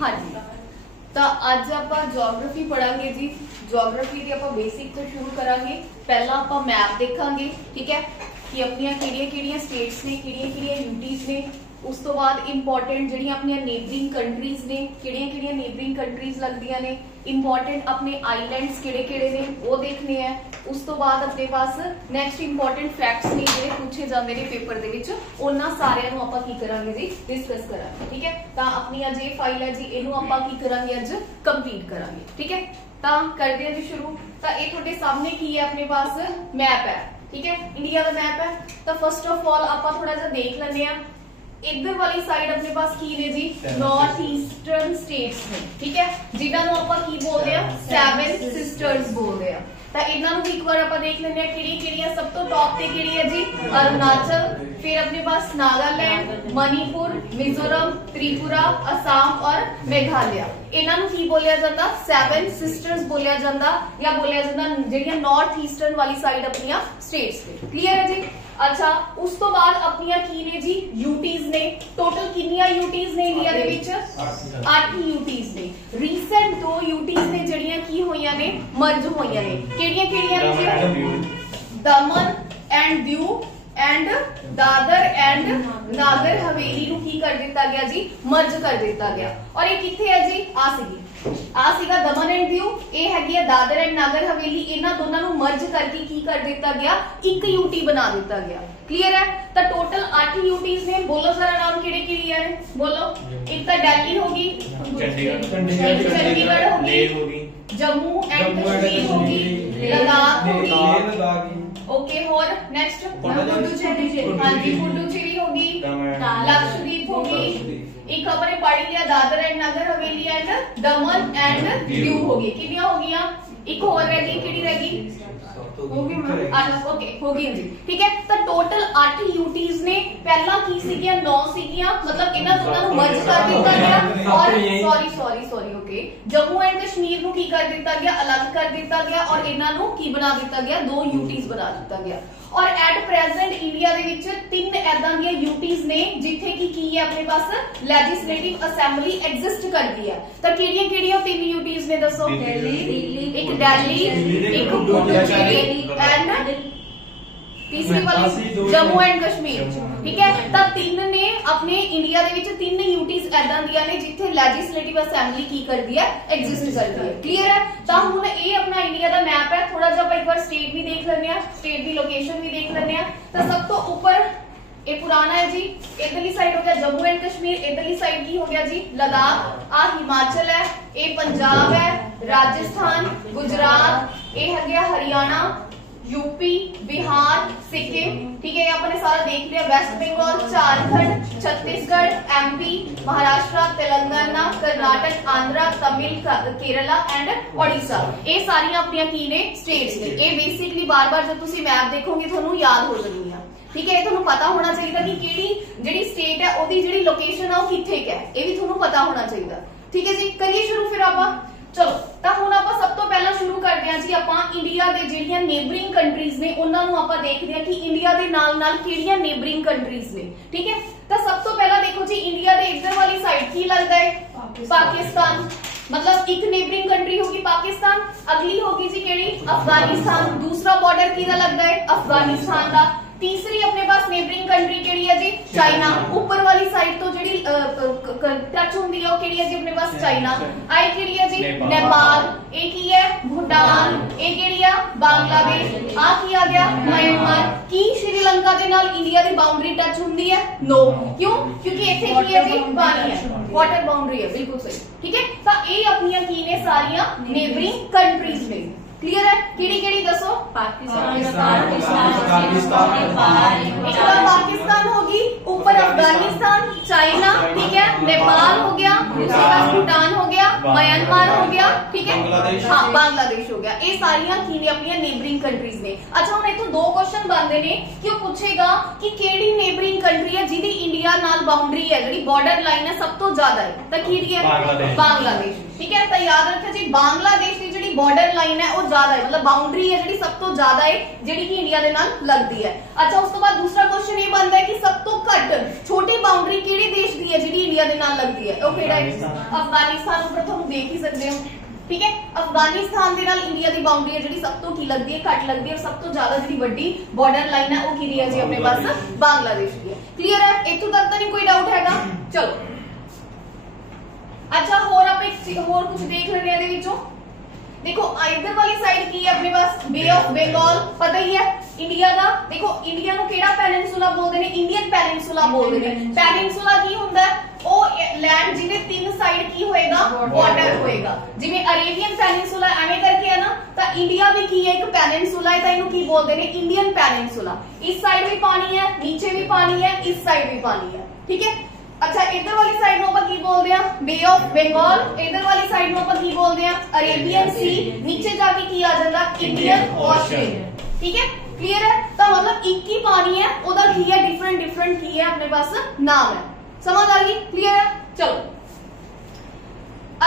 हाँ जी, तो अज आपां जोग्राफी पढ़ांगे जी। जोग्राफी दी आपां बेसिक तो शुरू करांगे। पहला आपां मैप देखांगे, ठीक है, कि अपनियां किहड़ियां-किहड़ियां स्टेट्स ने, किहड़ियां-किहड़ियां यूटीज ने। उस तो बाद इंपॉर्टेंट जिहड़ियां अपनियां नेबरिंग कंट्रीज ने, किहड़ियां-किहड़ियां नेबरिंग कंट्रीज लगदियां ने। इंपॉर्टेंट अपने आइलैंड्स किहड़े-किहड़े ने वो देखने हैं। उस तो बाद अपने पास नैक्सट इंपॉर्टेंट फैक्ट्स ने जिहड़े पूछे जांदे ने पेपर दे विच, उन्हां सारियां नूं आपां की करांगे जी, डिस्कस करांगे, ठीक है। तां अपनी अज ये फाइल है जी, इहनूं आपां की करांगे अज कंप्लीट करांगे, ठीक है। तां करदे हां जी शुरू। तां इह तुहाडे सामने की है, अपने पास मैप है, ठीक है, इंडिया का मैप है। तो फर्स्ट ऑफ ऑल आपां थोड़ा जिहा देख लैंदे हां। इधर वाली साइड अपने पास की ने जी नॉर्थ ईस्टर्न स्टेट्स ने, ठीक है, जिन्हां नूं आपां की बोलदे आ सेवन सिस्टर्स बोलदे आ। ਤਾਂ ਇਹਨਾਂ ਨੂੰ ਇੱਕ ਵਾਰ ਆਪਾਂ ਦੇਖ ਲੈਂਦੇ ਆ ਕਿਹੜੀ-ਕਿਹੜੀਆਂ। ਸਭ ਤੋਂ ਟੌਪ ਤੇ ਕਿਹੜੀ ਹੈ ਜੀ? अरुणाचल, फिर अपने पास नागालैंड, मणिपुर, मिजोरम, त्रिपुरा, असम और मेघालय। इन्हां नूं की बोलिया जाता? सेवन सिस्टर्स बोलिया जाता, या बोलिया जाता ਜਿਹੜੀਆਂ नॉर्थ ईस्टर्न वाली साइड अपनियां स्टेट्स ने। क्लियर है जी? अच्छा, उस तो बाद अपनियां की ने जी यूटीज ने। टोटल कितनियां यूटीज ने इंडिया दे विच? 8 यूटीज ने। रीसेंट 2 यूटीज ने ਜਿਹੜੀਆਂ की होईयां ने, मर्ज होईयां ने। ਕਿਹੜੀਆਂ-ਕਿਹੜੀਆਂ ਨੇ? दमन and Diu and Dadar and Nagar Haveli ਨੂੰ ਕੀ ਕਰ ਦਿੱਤਾ ਗਿਆ ਜੀ? ਮਰਜ ਕਰ ਦਿੱਤਾ ਗਿਆ। और ਇਹ ਕਿੱਥੇ ਹੈ ਜੀ? ਆ ਸੀਗਾ ਦਮਨ ਐਂਡ ਦਿਊ, ਇਹ ਹੈਗੀ ਹੈ ਦਾਦਰ ਐਂਡ ਨਾਗਰ ਹਵੇਲੀ। ਇਹਨਾਂ ਦੋਨਾਂ ਨੂੰ ਮਰਜ ਕਰਕੇ ਕੀ ਕਰ ਦਿੱਤਾ ਗਿਆ? ਇੱਕ ਯੂਟੀ ਬਣਾ ਦਿੱਤਾ ਗਿਆ। क्लियर है? तो टोटल 8 यूटीज ने। बोलो जरा नाम किहड़े-किहड़े है, बोलो। एक तो दिल्ली होगी, चंडीगढ़ होगी, जम्मू एंड कश्मीर होगी, लद्दाख होगी, ओके। और नेक्स्ट पुडुचेरी, हाँ जी, पुडुचेरी होगी, लक्षद्वीप होगी। एक अपने पढ़ लिया Dadar and Nagar Haveli and Daman and Diu होगी। कितनी होगी? एक और रह गई, किहड़ी रह गई? ओके, होगी जी, ठीक है। तो टोटल 8 यूटीज ने। पहला की सीगियां 9 सीगियां, मतलब इन्हां दोनां नूं मर्ज कर दिता गया। और sorry okay, Jammu and Kashmir नूं की कर दिता गया? अलग कर दिता गया। और इन्हां नूं की बना दिता गया? 2 यूटीज बना दिता गया। और एट प्रेजेंट इंडिया दे विच 3 ऐदां दियां यूटीज ने जिथे की है अपने पास लैजिस्लेटिव असेंबली एग्जिस्ट करती है। तो किहड़ियां-किहड़ियां 3 यूटीज ने दसो? एक दिल्ली, एक पुडुचेरी एंड तीसरी वाली जम्मू एंड कश्मीर, ठीक है। तो 3 ने अपने इंडिया दे विच 3 यूटीज ऐदां दियां ने जिथे लैजिस्लेटिव असेंबली की करदी है? एग्जिस्ट करदी है। क्लियर है? तो हुण ये अपना इंडिया दा मैप है। थोड़ा जिहा एक बार स्टेट भी देख लैंदे आ, स्टेट दी लोकेशन भी देख लैंदे आ। तो सब तो ऊपर ये पुराना है जी, इधरली साइड हो गया जम्मू एंड कश्मीर, इधरली साइड की हो गया जी लद्दाख, आ हिमाचल है, ये पंजाब है, राजस्थान, गुजरात, ये है गया हरियाणा, यूपी, बिहार, सिक्किम, ठीक है, आपने सारा देख लिया। West Bengal, Jharkhand, Chhattisgarh, MP, Maharashtra, Telangana, Karnataka, Andhra, Tamil, Kerala and Odisha. ये सारियां अपनी की ने स्टेट्स ने। ये बेसिकली बार बार जब तुम मैप देखोगे थोनू याद हो जानी है, ठीक है। थोनू पता होना चाहिए कि केड़ी जेड़ी स्टेट है ओदी जेड़ी लोकेशन है वो किथे है, ये भी थोनू पता होना चाहिए, ठीक है जी। करिए शुरू फिर आपां। चलो, तो हुण आपां सब तो पहला शुरू करते हैं जी। आपां इंडिया दे जेहड़ियां नेबरिंग कंट्रीज ने उन्हां नूं आपां देखदे हां कि इंडिया दे नाल नाल किहड़ियां नेबरिंग कंट्रीज ने, ठीक है। तो सब तो पहला देखो जी, इंडिया दे इधर वाली साइड की लगता है? पाकिस्तान, मतलब एक नेबरिंग कंट्री होगी पाकिस्तान। अगली होगी जी केड़ी? अफगानिस्तान। दूसरा बॉर्डर किहदा लगता है? अफगानिस्तान का। तीसरी अपने पास नेबरिंग कंट्री केड़ी है जी? चाइना। ऊपर वाली साइड तो जेडी टच होंदी है वो केड़ी है जी अपने पास? चाइना। आई केड़ी है जी? नेपाल। एक ही है भूटान, एक केड़ी है? बांग्लादेश। आ की आ गया? म्यांमार। की श्रीलंका दे नाल इंडिया दी बाउंड्री टच होंदी है? नो। क्यों? क्योंकि इथे की है जी? पानी है, वाटर बाउंड्री है, बिल्कुल सही, ठीक है। तो ये अपनियां की ने सारियां नेबरिंग कंट्रीज ने। क्लियर है? केड़ी-केड़ी दसो? पाकिस्तान, पाकिस्तान होगी, ऊपर अफगानिस्तान, चाइना, ठीक है, नेपाल हो गया, भूटान हो गया, म्यांमार हो गया, ठीक है, हाँ बांग्लादेश हो गया। ये सारियां की ने अपनी नेबरिंग कंट्रीज ने। अच्छा, हुण इथों 2 क्वेश्चन बनते ने कि वो पूछेगा कि केड़ी नेबरिंग कंट्री है जिहदी इंडिया नाल बाउंड्री है, जिहड़ी बॉर्डर लाइन है सब तो ज्यादा है, तो किहड़ी है? बांग्लादेश, ठीक है। तो याद रखो जी, बांग्लादेश की जिहड़ी बॉर्डर लाइन है वो ज्यादा है, मतलब बाउंड्री है जी सब तो ज्यादा है जी इंडिया के नाल लगती है। अच्छा उस तो बाद दूसरा क्वेश्चन ये बनता है कि सब तो घट छोटी बाउंड्री किहड़े देश दी है जी इंडिया के नाल लगती है? ओके अफगानिस्तान ऊपर तुम देख ही सकते हो, ठीक है। अफगानिस्तान के नाल इंडिया की बाउंड्री है जी सब तो की लगती है, घट लगती है, और सब तो ज्यादा जी बड़ी बॉर्डर लाइन है वो की है जी अपने पास बांग्लादेश की है। क्लियर है, इत्थों तक तो नहीं कोई डाउट हैगा? चलो अच्छा होर आप होर कुछ देख लेने हैं विचों। देखो इधर वाली साइड की है अपने पास बे ऑफ बंगाल, पता ही है इंडिया का। देखो इंडिया नु केड़ा पेनिनसुला बोलते हैं? इंडियन पेनिनसुला बोलते हैं। पेनिनसुला की हुंदा है? ओ लैंड जिने तीन साइड की होएगा बॉर्डर होएगा, जिवें अरेबियन पेनिनसुला एवें करके है ना, तो इंडिया भी की है एक पेनिनसुला है, तो इनु की बोलते हैं? Indian peninsula. इस साइड भी पानी है, नीचे भी पानी है, इस साइड भी पानी है, ठीक है। अच्छा इधर वाली साइड में अपन की बोलते हैं बे ऑफ बंगाल, इधर वाली साइड में अपन की बोलते हैं अरेबियन सी, नीचे जाके की आ जाता इंडियन ओशन, ठीक है। क्लियर है, तो मतलब एक ही पानी है उधर की है डिफरेंट डिफरेंट की है अपने पास नाम है, समझ आ गई? क्लियर है, चलो।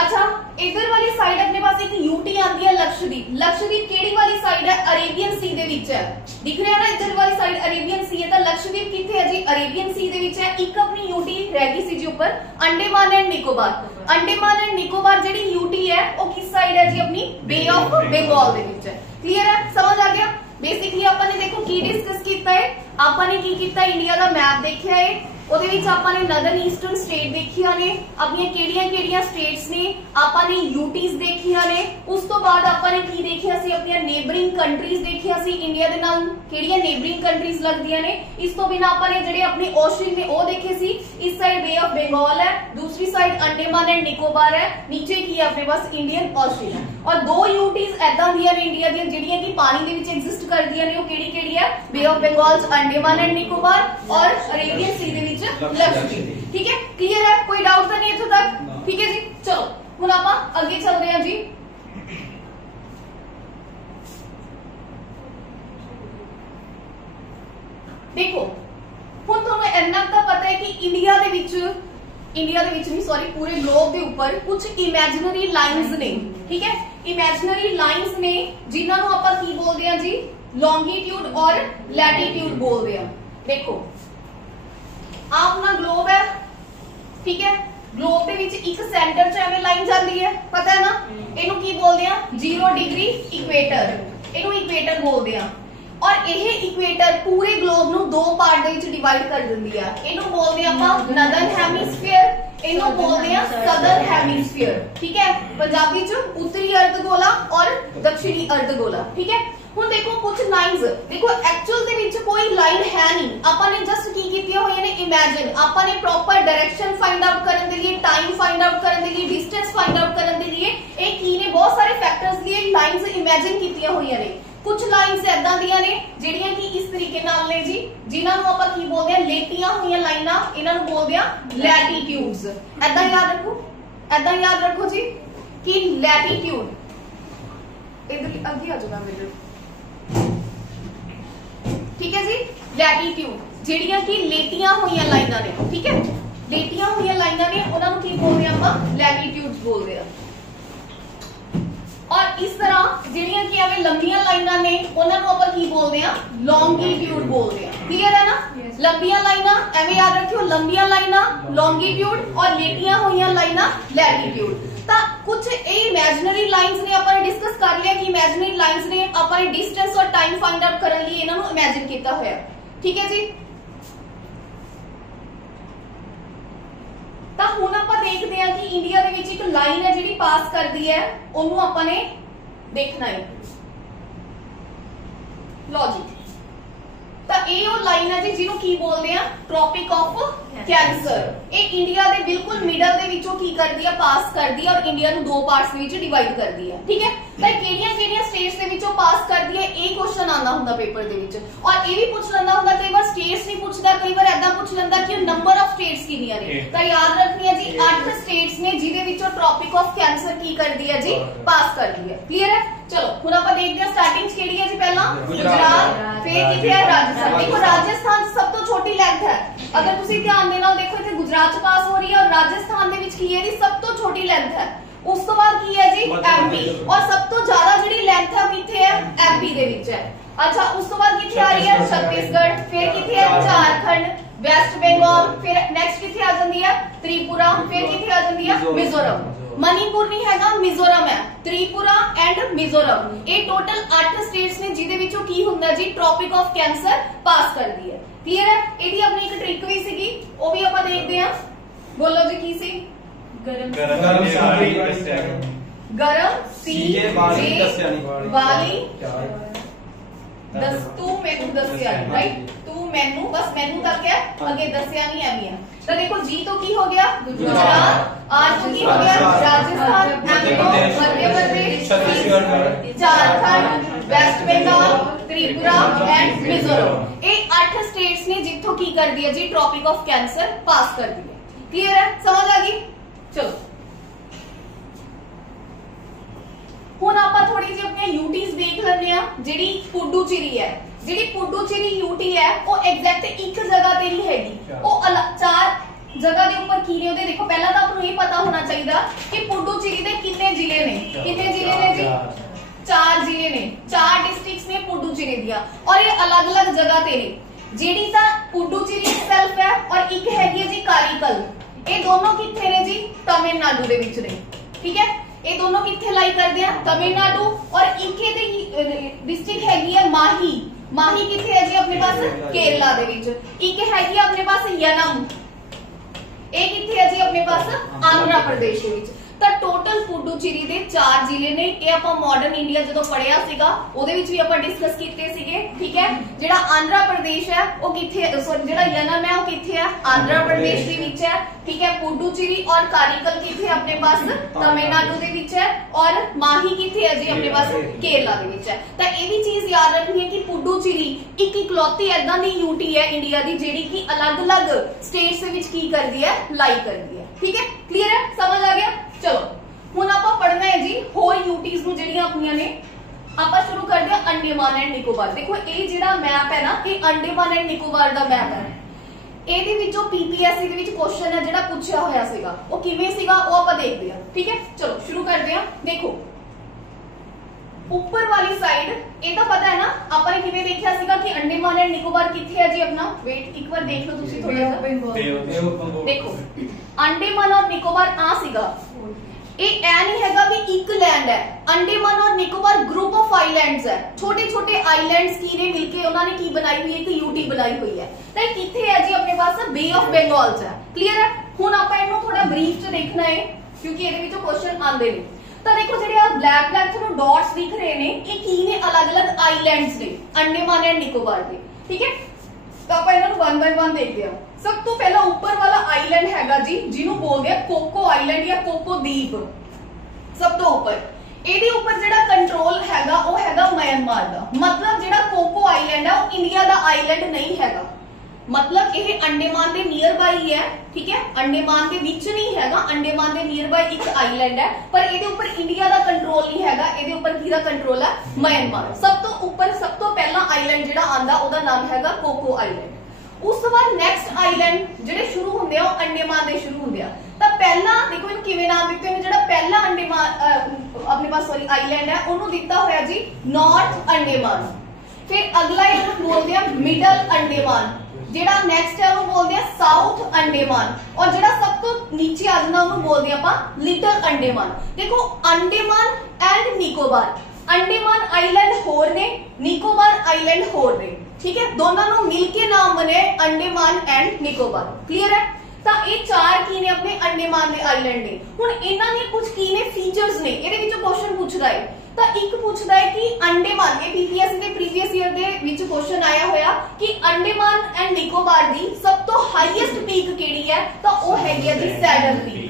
अच्छा इधर वाली साइड अपने पास एक यूटी आती है लक्षद्वीप। लक्षद्वीप केड़ी वाली साइड है? अरेबियन सी दे विच है, दिख रहा है ना इधर वाली साइड अरेबियन सी है, तो लक्षद्वीप किथे है जी? अरेबियन सी दे विच है। एक अपनी यूटी रह गई सी जी ऊपर Andaman and Nicobar. Andaman and Nicobar JD UT है वो किस साइड है जी? अपनी बे ऑफ बंगाल दे विच है। क्लियर है, समझ आ गया? बेसिकली अपन ने देखो की डिस्कस किया है, आपने की किया इंडिया का मैप देखा है, ਉਹਦੇ ਵਿੱਚ ਆਪਾਂ ਨੇ ਨਦਰਨ ਈਸਟਰਨ ਸਟੇਟ ਦੇਖੀਆਂ ਨੇ, ਆਪਣੀਆਂ ਕਿਹੜੀਆਂ ਸਟੇਟਸ ਨੇ, ਆਪਾਂ ਨੇ ਯੂਟੀਜ਼ ਦੇਖੀਆਂ ਨੇ। ਉਸ ਤੋਂ ਬਾਅਦ ਆਪਾਂ ਨੇ ਕੀ ਦੇਖਿਆ ਸੀ? ਆਪਣੀਆਂ ਨੇਬਰਿੰਗ ਕੰਟਰੀਜ਼ ਦੇਖਿਆ ਸੀ ਇੰਡੀਆ ਦੇ ਨਾਲ ਕਿਹੜੀਆਂ ਨੇਬਰਿੰਗ ਕੰਟਰੀਜ਼ ਲੱਗਦੀਆਂ ਨੇ। ਇਸ ਤੋਂ ਬਿਨਾ ਆਪਾਂ ਨੇ ਜਿਹੜੇ ਆਪਣੇ ਓਸ਼ਨ ਨੇ ਉਹ ਦੇਖੇ ਸੀ। इस साइड बे ऑफ बंगाल है, दूसरी साइड अंडमान एंड निकोबार है, नीचे की है अपने पास इंडियन ओशन है। और दो यूटीज ऐदा दियां ने इंडिया दी जिहड़ियां कि पानी दे विच एग्जिस्ट करदियां ने, वो केड़ी-केड़ी है? बे ऑफ बंगाल, अंडमान एंड निकोबार और अरेबियन सी दे विच लक्षद्वीप, ठीक है। क्लियर है, कोई डाउट तो नहीं इत्थों तक? ठीक है जी, चलो हुण आपां अगे चलदे हां जी। देखो ਹੁਣ ਤੁਹਾਨੂੰ ਇੰਨਾ ਤਾਂ ਪਤਾ ਹੈ ਕਿ ਇੰਡੀਆ ਦੇ ਵਿੱਚ ਨਹੀਂ ਸੌਰੀ ਪੂਰੇ ਗਲੋਬ ਦੇ ਉੱਪਰ ਕੁਝ ਇਮੇਜਿਨਰੀ ਲਾਈਨਸ ਨੇ, ਠੀਕ ਹੈ। ਇਮੇਜਿਨਰੀ ਲਾਈਨਸ ਨੇ ਜਿਨ੍ਹਾਂ ਨੂੰ ਆਪਾਂ ਕੀ ਬੋਲਦੇ ਆ ਜੀ? ਲੌਂਗੀਟਿਊਡ ਔਰ ਲੈਟੀਟਿਊਡ ਬੋਲਦੇ ਆ। ਦੇਖੋ ਆ ਆਪਣਾ ਗਲੋਬ ਹੈ, ਠੀਕ ਹੈ। ਗਲੋਬ ਦੇ ਵਿੱਚ ਇੱਕ ਸੈਂਟਰ 'ਚ ਐਵੇਂ ਲਾਈਨ ਜਾਂਦੀ ਹੈ, ਪਤਾ ਹੈ ਨਾ? ਇਹਨੂੰ ਕੀ ਬੋਲਦੇ ਆ? 0 ਡਿਗਰੀ ਇਕੁਏਟਰ, ਇਹਨੂੰ ਇਕੁਏਟਰ ਬੋਲਦੇ ਆ। और यह इक्वेटर पूरे ग्लोब नु दो पार्ट दे विच डिवाइड कर दिंदी है। इनु बोलदे आपां नदर्न हेमिस्फीयर, इनु बोलदे आ सदर्न हेमिस्फीयर, ठीक है। पंजाबी च उत्तरी अर्धगोला और दक्षिणी अर्धगोला, ठीक है। हुण देखो कुछ लाइंस, देखो एक्चुअल दे विच कोई लाइन है नहीं, आपां ने जस्ट की कीतियां होईयां ने इमेजिन। आपां ने प्रॉपर डायरेक्शन फाइंड आउट करन दे लिए, टाइम फाइंड आउट करन दे लिए, डिस्टेंस फाइंड आउट करन दे लिए एक की ने बहुत सारे फैक्टर्स लिए लाइंस इमेजिन कीतियां होईयां ने। कुछ लाइन्स ऐदा दियां ने ਜਿਹੜੀਆਂ कि इस तरीके नाल ने जी, जिन्हां नूं आपां की बोलदे आ लेटियां होईयां लाइनां, इन्हां नूं बोलदे आ लैटिट्यूड्स। ऐदा याद रखो जी कि लैटिट्यूड इधर आगे आ जाना मेरे, ठीक है जी। लैटिट्यूड ਜਿਹੜੀਆਂ कि लेटियां होईयां लाइनां ने, ठीक है। लेटियां होईयां लाइनां ने उन्हां नूं की बोलदे आ आपां लैटिट्यूड्स बोलदे आ। और इस तरह ਜਿਹੜੀਆਂ कि ਐਵੇਂ ਲੰਬੀਆਂ ਲਾਈਨਾਂ ਨੇ ਉਹਨਾਂ ਨੂੰ ਆਪਾਂ ਕੀ ਬੋਲਦੇ ਆ? ਲੌਂਗੀਟਿਊਡ ਬੋਲਦੇ ਆ। क्लियर है ना? ਲੰਬੀਆਂ ਲਾਈਨਾਂ ਐਵੇਂ याद रखियो, लंबियां ਲਾਈਨਾਂ लॉन्गिट्यूड और लेटियां ਹੋਈਆਂ ਲਾਈਨਾਂ लैटिट्यूड। ਤਾਂ ਕੁਝ ਇਹ ਇਮੇਜਿਨਰੀ ਲਾਈਨਸ ਨੇ ਆਪਾਂ ਨੇ ਡਿਸਕਸ ਕਰ ਲਿਆ ਕਿ ਇਮੇਜਿਨਰੀ ਲਾਈਨਸ ਨੇ ਆਪਾਂ ਨੇ ਡਿਸਟੈਂਸ ਔਰ ਟਾਈਮ ਫਾਈਂਡ ਆਊਟ ਕਰਨ ਲਈ ਇਹਨਾਂ ਨੂੰ ਇਮੇਜਿਨ ਕੀਤਾ ਹੋਇਆ, ਠੀਕ ਹੈ ਜੀ। ਤਾਂ ਹੁਣ ਆਪਾਂ ਦੇਖਦੇ ਹਾਂ ਕਿ ਇੰਡੀਆ ਦੇ ਵਿੱਚ ਇੱਕ ਲਾਈਨ ਹੈ ਜਿਹੜੀ ਪਾਸ ਕਰਦੀ ਹੈ, ਉਹਨੂੰ ਆਪਾਂ ਨੇ ਦੇਖਣਾ ਹੈ। ਲਓ ਜੀ, ਤਾਂ ਇਹ ਉਹ ਲਾਈਨ ਹੈ ਜੀ ਜਿਹਨੂੰ ਕੀ ਬੋਲਦੇ ਆ? Tropic of cancer. ਇਹ ਇੰਡੀਆ ਦੇ ਬਿਲਕੁਲ ਮਿਡਲ ਦੇ ਵਿੱਚੋਂ ਕੀ ਕਰਦੀ ਹੈ? ਪਾਸ ਕਰਦੀ ਹੈ ਔਰ ਇੰਡੀਆ ਨੂੰ ਦੋ ਪਾਰਟਸ ਵਿੱਚ ਡਿਵਾਈਡ ਕਰਦੀ ਹੈ, ਠੀਕ ਹੈ। ਤਾਂ ਕਿਹੜੀਆਂ ਸਟੇਟਸ ਦੇ ਵਿੱਚੋਂ ਪਾਸ ਕਰਦੀ ਹੈ, ਇਹ ਕੁਐਸਚਨ ਆਉਂਦਾ ਹੁੰਦਾ ਪੇਪਰ ਦੇ ਵਿੱਚ। ਔਰ ਇਹ ਵੀ ਪੁੱਛ ਲੈਂਦਾ ਹੁੰਦਾ ਕਈ ਵਾਰ, ਸਟੇਟਸ ਨਹੀਂ ਪੁੱਛਦਾ, ਕਈ ਵਾਰ ਐਦਾਂ ਪੁੱਛ ਲੈਂਦਾ ਕਿ ਨੰਬਰ ਆਫ ਸਟੇਟਸ ਕਿੰਨੀਆਂ ਨੇ। ਤਾਂ ਯਾਦ ਰੱਖਣੀ ਹੈ ਜੀ 8 ਸਟੇਟਸ ਨੇ ਜਿਹਦੇ ਵਿੱਚੋਂ ਟ੍ਰੋਪਿਕ ਆਫ ਕੈਂਸਰ ਕੀ ਕਰਦੀ ਹੈ ਜੀ? ਪਾਸ ਕਰਦੀ ਹੈ। क्लियर है, चलो ਹੁਣ ਆਪਾਂ ਦੇਖਦੇ ਹਾਂ ਸਟਾਰਟਿੰਗ ਕਿਹੜੀ ਹੈ ਜੀ? ਪਹਿਲਾਂ गुजरात, फिर किथे है? राजस्थान। देखो राजस्थान सब तो छोटी लेंथ है, अगर तुसी ध्यान देना देखो इथे गुजरात च पास हो रही है और राजस्थान दे विच की है जी सब तो छोटी लेंथ है। उस तो बाद की है जी एमपी, और सब तो ज्यादा जिहड़ी लेंथ है किथे है एमपी दे विच है। अच्छा उस तो बाद किथे आ रही है छत्तीसगढ़, फिर किथे है झारखंड, वेस्ट बंगाल, फिर नेक्स्ट किथे आ जाती है त्रिपुरा, फिर किथे आ जाती है मिजोरम। मणिपुर नहीं हैगा, मिजोरम है, त्रिपुरा एंड मिजोरम। ये टोटल 8 स्टेट्स ने जिहदे विचों की हुंदा जी ट्रॉपिक ऑफ कैंसर पास कर दी है। क्लियर है। ਇਹਦੀ ਆਪਣੀ ਇੱਕ ਟ੍ਰਿਕ ਵੀ ਸੀਗੀ, ਉਹ ਵੀ ਆਪਾਂ ਦੇਖਦੇ ਹਾਂ। ਬੋਲੋ ਜੀ ਕੀ ਸੀ? ਗਰਮ ਸੀ ਵਾਲੀ दस तू मैनू दसिया राइट, तू मैनू बस मैनू तक है, आगे दसिया नहीं है मियां। तो देखो जी तो की हो गया गुजरात, आर तो की हो गया राजस्थान, एम तो मध्य प्रदेश, छत्तीसगढ़, झारखंड, वेस्ट बंगाल, त्रिपुरा एंड मिजोरम। ये 8 स्टेट्स ने जिथों की कर दिया जी ट्रॉपिक ऑफ कैंसर पास कर दिया। क्लियर है, समझ आ गई? चलो ਹੁਣ ਆਪਾਂ ਥੋੜੀ ਜਿਹੀ ਆਪਣੀਆਂ ਯੂਟੀਜ਼ ਦੇਖ ਲੈਂਦੇ ਆ। ਜਿਹੜੀ ਪੁਡੂਚੇਰੀ ਹੈ, ਜਿਹੜੀ ਪੁਡੂਚੇਰੀ ਯੂਟੀ ਹੈ ਉਹ ਐਗਜ਼ੈਕਟ ਇੱਕ ਜਗ੍ਹਾ ਤੇ ਨਹੀਂ ਹੈਗੀ, ਉਹ 4 ਜਗ੍ਹਾ ਦੇ ਉੱਪਰ ਕੀ ਨੇ ਉਹਦੇ। ਦੇਖੋ ਪਹਿਲਾਂ ਤਾਂ ਆਪਨੂੰ ਇਹ ਪਤਾ ਹੋਣਾ ਚਾਹੀਦਾ ਕਿ ਪੁਡੂਚੇਰੀ ਦੇ ਕਿੰਨੇ ਜ਼ਿਲ੍ਹੇ ਨੇ। ਕਿੰਨੇ ਜ਼ਿਲ੍ਹੇ ਨੇ ਜੀ? 4 ਜ਼ਿਲ੍ਹੇ ਨੇ, 4 ਡਿਸਟ੍ਰਿਕਟਸ ਨੇ ਪੁਡੂਚੇਰੀ ਦੀਆਂ, ਔਰ ਇਹ ਅਲੱਗ-ਅਲੱਗ ਜਗ੍ਹਾ ਤੇ ਨੇ। ਜਿਹੜੀ ਤਾਂ ਪੁਡੂਚੇਰੀ ਸੈਲਫ ਹੈ ਔਰ ਇੱਕ ਹੈਗੀ ਹੈ ਜੀ ਕਾਰੀਕਲ। ਇਹ ਦੋਨੋਂ ਕਿੱਥੇ ਨੇ ਜੀ? ਤਮਿਲਨਾਡੂ ਦੇ ਵਿੱਚ ਨੇ। ਠੀਕ ਹੈ, ये दोनों किथे लाई करते हैं? तमिलनाडु। और एक डिस्ट्रिक्ट हैगी है माही। माही किथे है जी अपने पास? केरला दे विच। एक हैगी अपने पास यनम, एक किथे है जी अपने पास? आंध्र प्रदेश दे विच। ਤਾਂ ਟੋਟਲ ਪੁਡੂਚੇਰੀ ਦੇ 4 ਜ਼ਿਲ੍ਹੇ ਨੇ। ਇਹ ਆਪਾਂ ਮਾਡਰਨ ਇੰਡੀਆ ਜਦੋਂ ਪੜਿਆ ਸੀਗਾ ਉਹਦੇ ਵਿੱਚ ਵੀ ਆਪਾਂ ਡਿਸਕਸ ਕੀਤੇ ਸੀਗੇ। ਠੀਕ ਹੈ, ਜਿਹੜਾ ਆਂਧਰਾ ਪ੍ਰਦੇਸ਼ ਹੈ ਉਹ ਕਿੱਥੇ, ਸੌਰੀ ਜਿਹੜਾ ਯਨਮ ਹੈ ਉਹ ਕਿੱਥੇ ਹੈ? ਆਂਧਰਾ ਪ੍ਰਦੇਸ਼ ਦੇ ਵਿੱਚ ਹੈ। ठीक है, पुडुचेरी और कारिकल किथे अपने पास? तमिलनाडु दे विच है, और माही किथे है जी अपने पास? केरला दे विच है। तो ये भी चीज याद रखनी है कि पुडुचेरी एक इकलौती ऐदा दी यूटी है इंडिया दी जेड़ी कि अलग-अलग स्टेट्स दे विच की करदी है, लाई करदी है। ठीक है, क्लियर है, समझ आ गया? चलो हुण आपां पढ़ना है जी होर यूटीज नूं जेड़ियां अपनियां ने। आपां शुरू करदे हां अंडमान एंड निकोबार। देखो ये जिहड़ा मैप है ना, ये अंडमान एंड निकोबार दा मैप है। ਇਹਦੇ ਵਿੱਚੋਂ ਪੀਪੀਐਸਸੀ ਦੇ ਵਿੱਚ ਕੁਐਸਚਨ ਹੈ ਜਿਹੜਾ ਪੁੱਛਿਆ ਹੋਇਆ ਸੀਗਾ, ਉਹ ਕਿਵੇਂ ਸੀਗਾ ਉਹ ਆਪਾਂ ਦੇਖਦੇ ਹਾਂ। ਠੀਕ ਹੈ, ਚਲੋ ਸ਼ੁਰੂ ਕਰਦੇ ਹਾਂ। ਦੇਖੋ ਉੱਪਰ ਵਾਲੀ ਸਾਈਡ ਇਹ ਤਾਂ ਪਤਾ ਹੈ ਨਾ, ਆਪਾਂ ਨੇ ਕਿਵੇਂ ਦੇਖਿਆ ਸੀਗਾ ਕਿ ਅੰਡੇਮਾਨ ਐਂਡ ਨਿਕੋਬਾਰ ਕਿੱਥੇ ਹੈ ਜੀ ਆਪਣਾ? ਵੇਟ ਇੱਕ ਵਾਰ ਦੇਖ ਲਓ ਤੁਸੀਂ ਥੋੜਾ ਜਿਹਾ। ਦੇਖੋ ਅੰਡੇਮਾਨ ਔਰ ਨਿਕੋਬਾਰ ਆ ਸੀਗਾ। ਇਹ ਐ ਨਹੀਂ ਹੈਗਾ ਵੀ ਇੱਕ ਲੈਂਡ ਹੈ। अंडमान और निकोबार ग्रुप ऑफ आइलैंड्स है। छोटे छोटे आइलैंड्स की ने मिलके उन्होंने की बनाई हुई है, एक यूटी बनाई हुई है। तो किथे है जी अपने पास? बे ऑफ बंगाल है। क्लियर है। हुण आपां इहनूं थोड़ा ब्रीफ च देखना है क्योंकि इहदे विचों क्वेश्चन आंदे ने। तो देखो जिहड़े आ ब्लैक ब्लैक थोड़ा डॉट्स दिख रहे ने, ये की ने? अलग-अलग आइलैंड्स ने अंडमान एंड निकोबार के। ठीक है, तो आपां इहनां नूं 1 बाय 1 देखदे हां। सब तो पहला ऊपर वाला आइलैंड हैगा जी जिन्हों बोलदे आ कोको आइलैंड या कोको द्वीप। सब तो ऊपर ਇਹਦੇ ਉੱਪਰ ਜਿਹੜਾ ਕੰਟਰੋਲ ਹੈਗਾ ਉਹ ਹੈਗਾ ਮਿਆਂਮਾਰ ਦਾ। ਮਤਲਬ ਜਿਹੜਾ ਕੋਕੋ ਆਈਲੈਂਡ ਹੈ ਉਹ ਇੰਡੀਆ ਦਾ ਆਈਲੈਂਡ ਨਹੀਂ ਹੈਗਾ। मतलब ये अंडेमान के नियर बाई है। ठीक है, अंडेमान के विच नहीं हैगा, अंडेमान के नियर बाई एक आइलैंड है, पर ये ऊपर इंडिया का कंट्रोल नहीं हैगा, ये ऊपर किहदा कंट्रोल है? म्यांमार। सब तो ऊपर सब तो पहला आइलैंड जिहड़ा आंदा ओहदा नाम हैगा कोको आइलैंड। उस तो बाद नेक्स्ट आइलैंड जिहड़े शुरू हुंदे आ अंडेमान दे शुरू हुंदे आ। तां पहला देखो इहनूं किवें नाम दित्ते ने, जिहड़ा पहला अंडेमान अपने पास सॉरी आइलैंड है ओहनूं दित्ता होया जी नॉर्थ अंडेमान। फिर अगला इहनूं बोलदे आ मिडल अंडेमान, जेड़ा नेक्स्ट है उन्होंने बोलते हैं साउथ अंडेमान, और जेड़ा सब तो नीचे आ जाना उन्होंने बोलते हैं अपन लिटिल अंडेमान। देखो अंडेमान एंड निकोबार, अंडेमान आइलैंड होर ने, निकोबार आइलैंड होर ने। ठीक है, दोनों नु मिलके नाम बने अंडेमान एंड निकोबार। क्लियर है। तो ये चार की ने अपने अंडेमान दे आइलैंड ने। हुण इन्हां दे कुछ की ने फीचर्स ने, इहदे विचों क्वेश्चन पूछदा है। तो एक पूछता है कि अंडेमान, ये पीपीएससी के previous year they which question आया होया कि अंडेमान एंड निकोबार दी सब तो हाईएस्ट पीक केड़ी है, तो वो हैगी है जी सैडल पीक।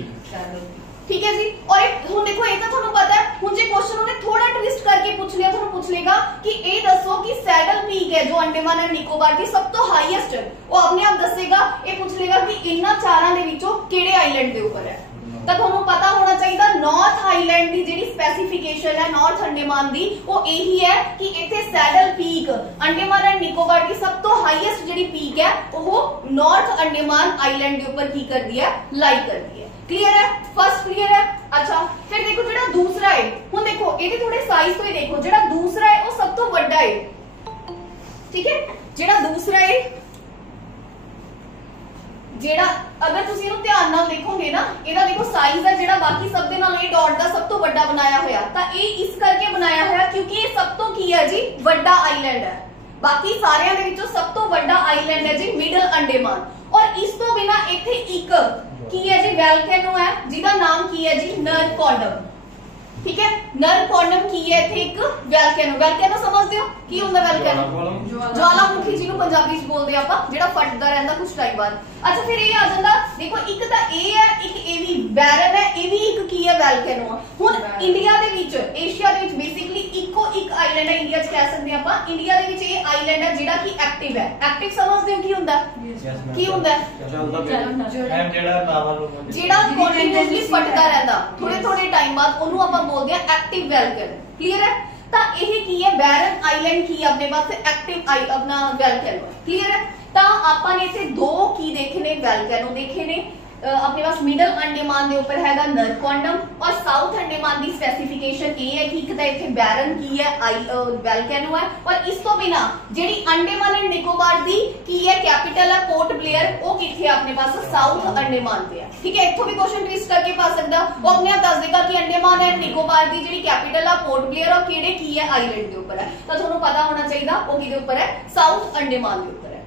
ठीक है जी। और हुण देखो ये तो थानू पता है, हुण जे क्वेश्चन उन्हें थोड़ा ट्विस्ट करके पूछ लिया, थानू पूछ लेगा कि ये दसो कि सैडल पीक है जो अंडेमान एंड निकोबार की सब तो हाईएस्ट है, वो अपने आप दसेगा। ये पूछ लेगा कि इन्हां चारां दे विचों किहड़े आइलैंड दे ऊपर है। तो थानू पता होना चाहिए नॉर्थ आइलैंड की जिहड़ी स्पेसिफिकेशन है नॉर्थ अंडेमान दी, वो यही है कि इत्थे saddle peak Andaman and Nicobar की सब तो हाईएस्ट जिहड़ी पीक है वो नॉर्थ अंडेमान आइलैंड के ऊपर की कर दिया, लाई कर दी है। क्लियर है, फर्स्ट क्लियर है। अच्छा फिर देखो जेड़ा दूसरा है, हुण देखो ये थोड़े साइज तो ही देखो, जेड़ा दूसरा है वो सब तो बड़ा है, ठीक है। जेड़ा दूसरा है, जेड़ा अगर तुसी इहनूं ध्यान नाल देखोगे ना, ਇਹਦਾ देखो साइज है जेड़ा बाकी सब दे नाल ਇਹ डॉट ਦਾ सब तो बड़ा बनाया होया, ਤਾਂ ਇਹ ਇਸ ਕਰਕੇ बनाया होया क्योंकि ਇਹ सब तो की है जी बड़ा आइलैंड है। बाकी सारिਆਂ ਦੇ ਵਿੱਚੋਂ सब तो बड़ा आइलैंड है जी मिडल अंडेमान। और इस तो बिना ਇੱਥੇ ਇੱਕ की है जी वैल्केनो है जिसका नाम की है जी नरकॉडम, ठीक है। नरकॉडम की है इथे एक वैल्केनो। वैल्केनो समझदे हो की हुंदा वैल्केनो? ज्वालामुखी जिहनूं पंजाबी च बोलदे आपां, जेड़ा फटदा रहंदा कुछ टाइम बाद। अच्छा फिर ये आ जांदा, देखो एक तां ए है, एक ए भी बैरन है, ए भी एक की है वैल्केनो। हुण India they which, Asia they which basically इक्को एक आइलैंड है इंडिया च, कह सकदे आपां इंडिया दे विच ये आइलैंड है जेड़ा कि एक्टिव है। एक्टिव समझदे हो की हुंदा? की हुंदा है जेड़ा कंटीन्यूअसली फटदा रहंदा, थोड़े-थोड़े टाइम बाद ओनू आपां बोलदे आ एक्टिव वैल्केनो। क्लियर है। ਤਾਂ ਇਹ ਕੀ ਹੈ बैरन आइलैंड की अपने पास एक्टिव अपना वैल्केनो। क्लियर है। ਤਾਂ ਆਪਾਂ ਨੇ ਇੱਥੇ ਦੋ ਕੀ ਦੇਖੇ ਨੇ, वैल्केनो देखे ने। अपने पास मिडल अंडेमान के ऊपर हैगा नरकॉडम और साउथ अंडेमान की स्पेसिफिकेशन ये है कि एक तो इत्थे बैरन की है वैल्केनो है। और इस तो बिना जेडी अंडेमान एंड निकोबार दी की है कैपिटल है पोर्ट ब्लेयर, वो किथे अपने पास साउथ अंडेमान पे है, ठीक है। इत्थों भी क्वेश्चन ट्विस्ट करके पा सकदा, वो अपने आप दस देगा कि Andaman and Nicobar the JD capital है पोर्ट ब्लेयर और केड़े की है आइलैंड के ऊपर है, तो तुहानू पता होना चाहिए वो किहदे ऊपर है, साउथ अंडेमान के ऊपर है।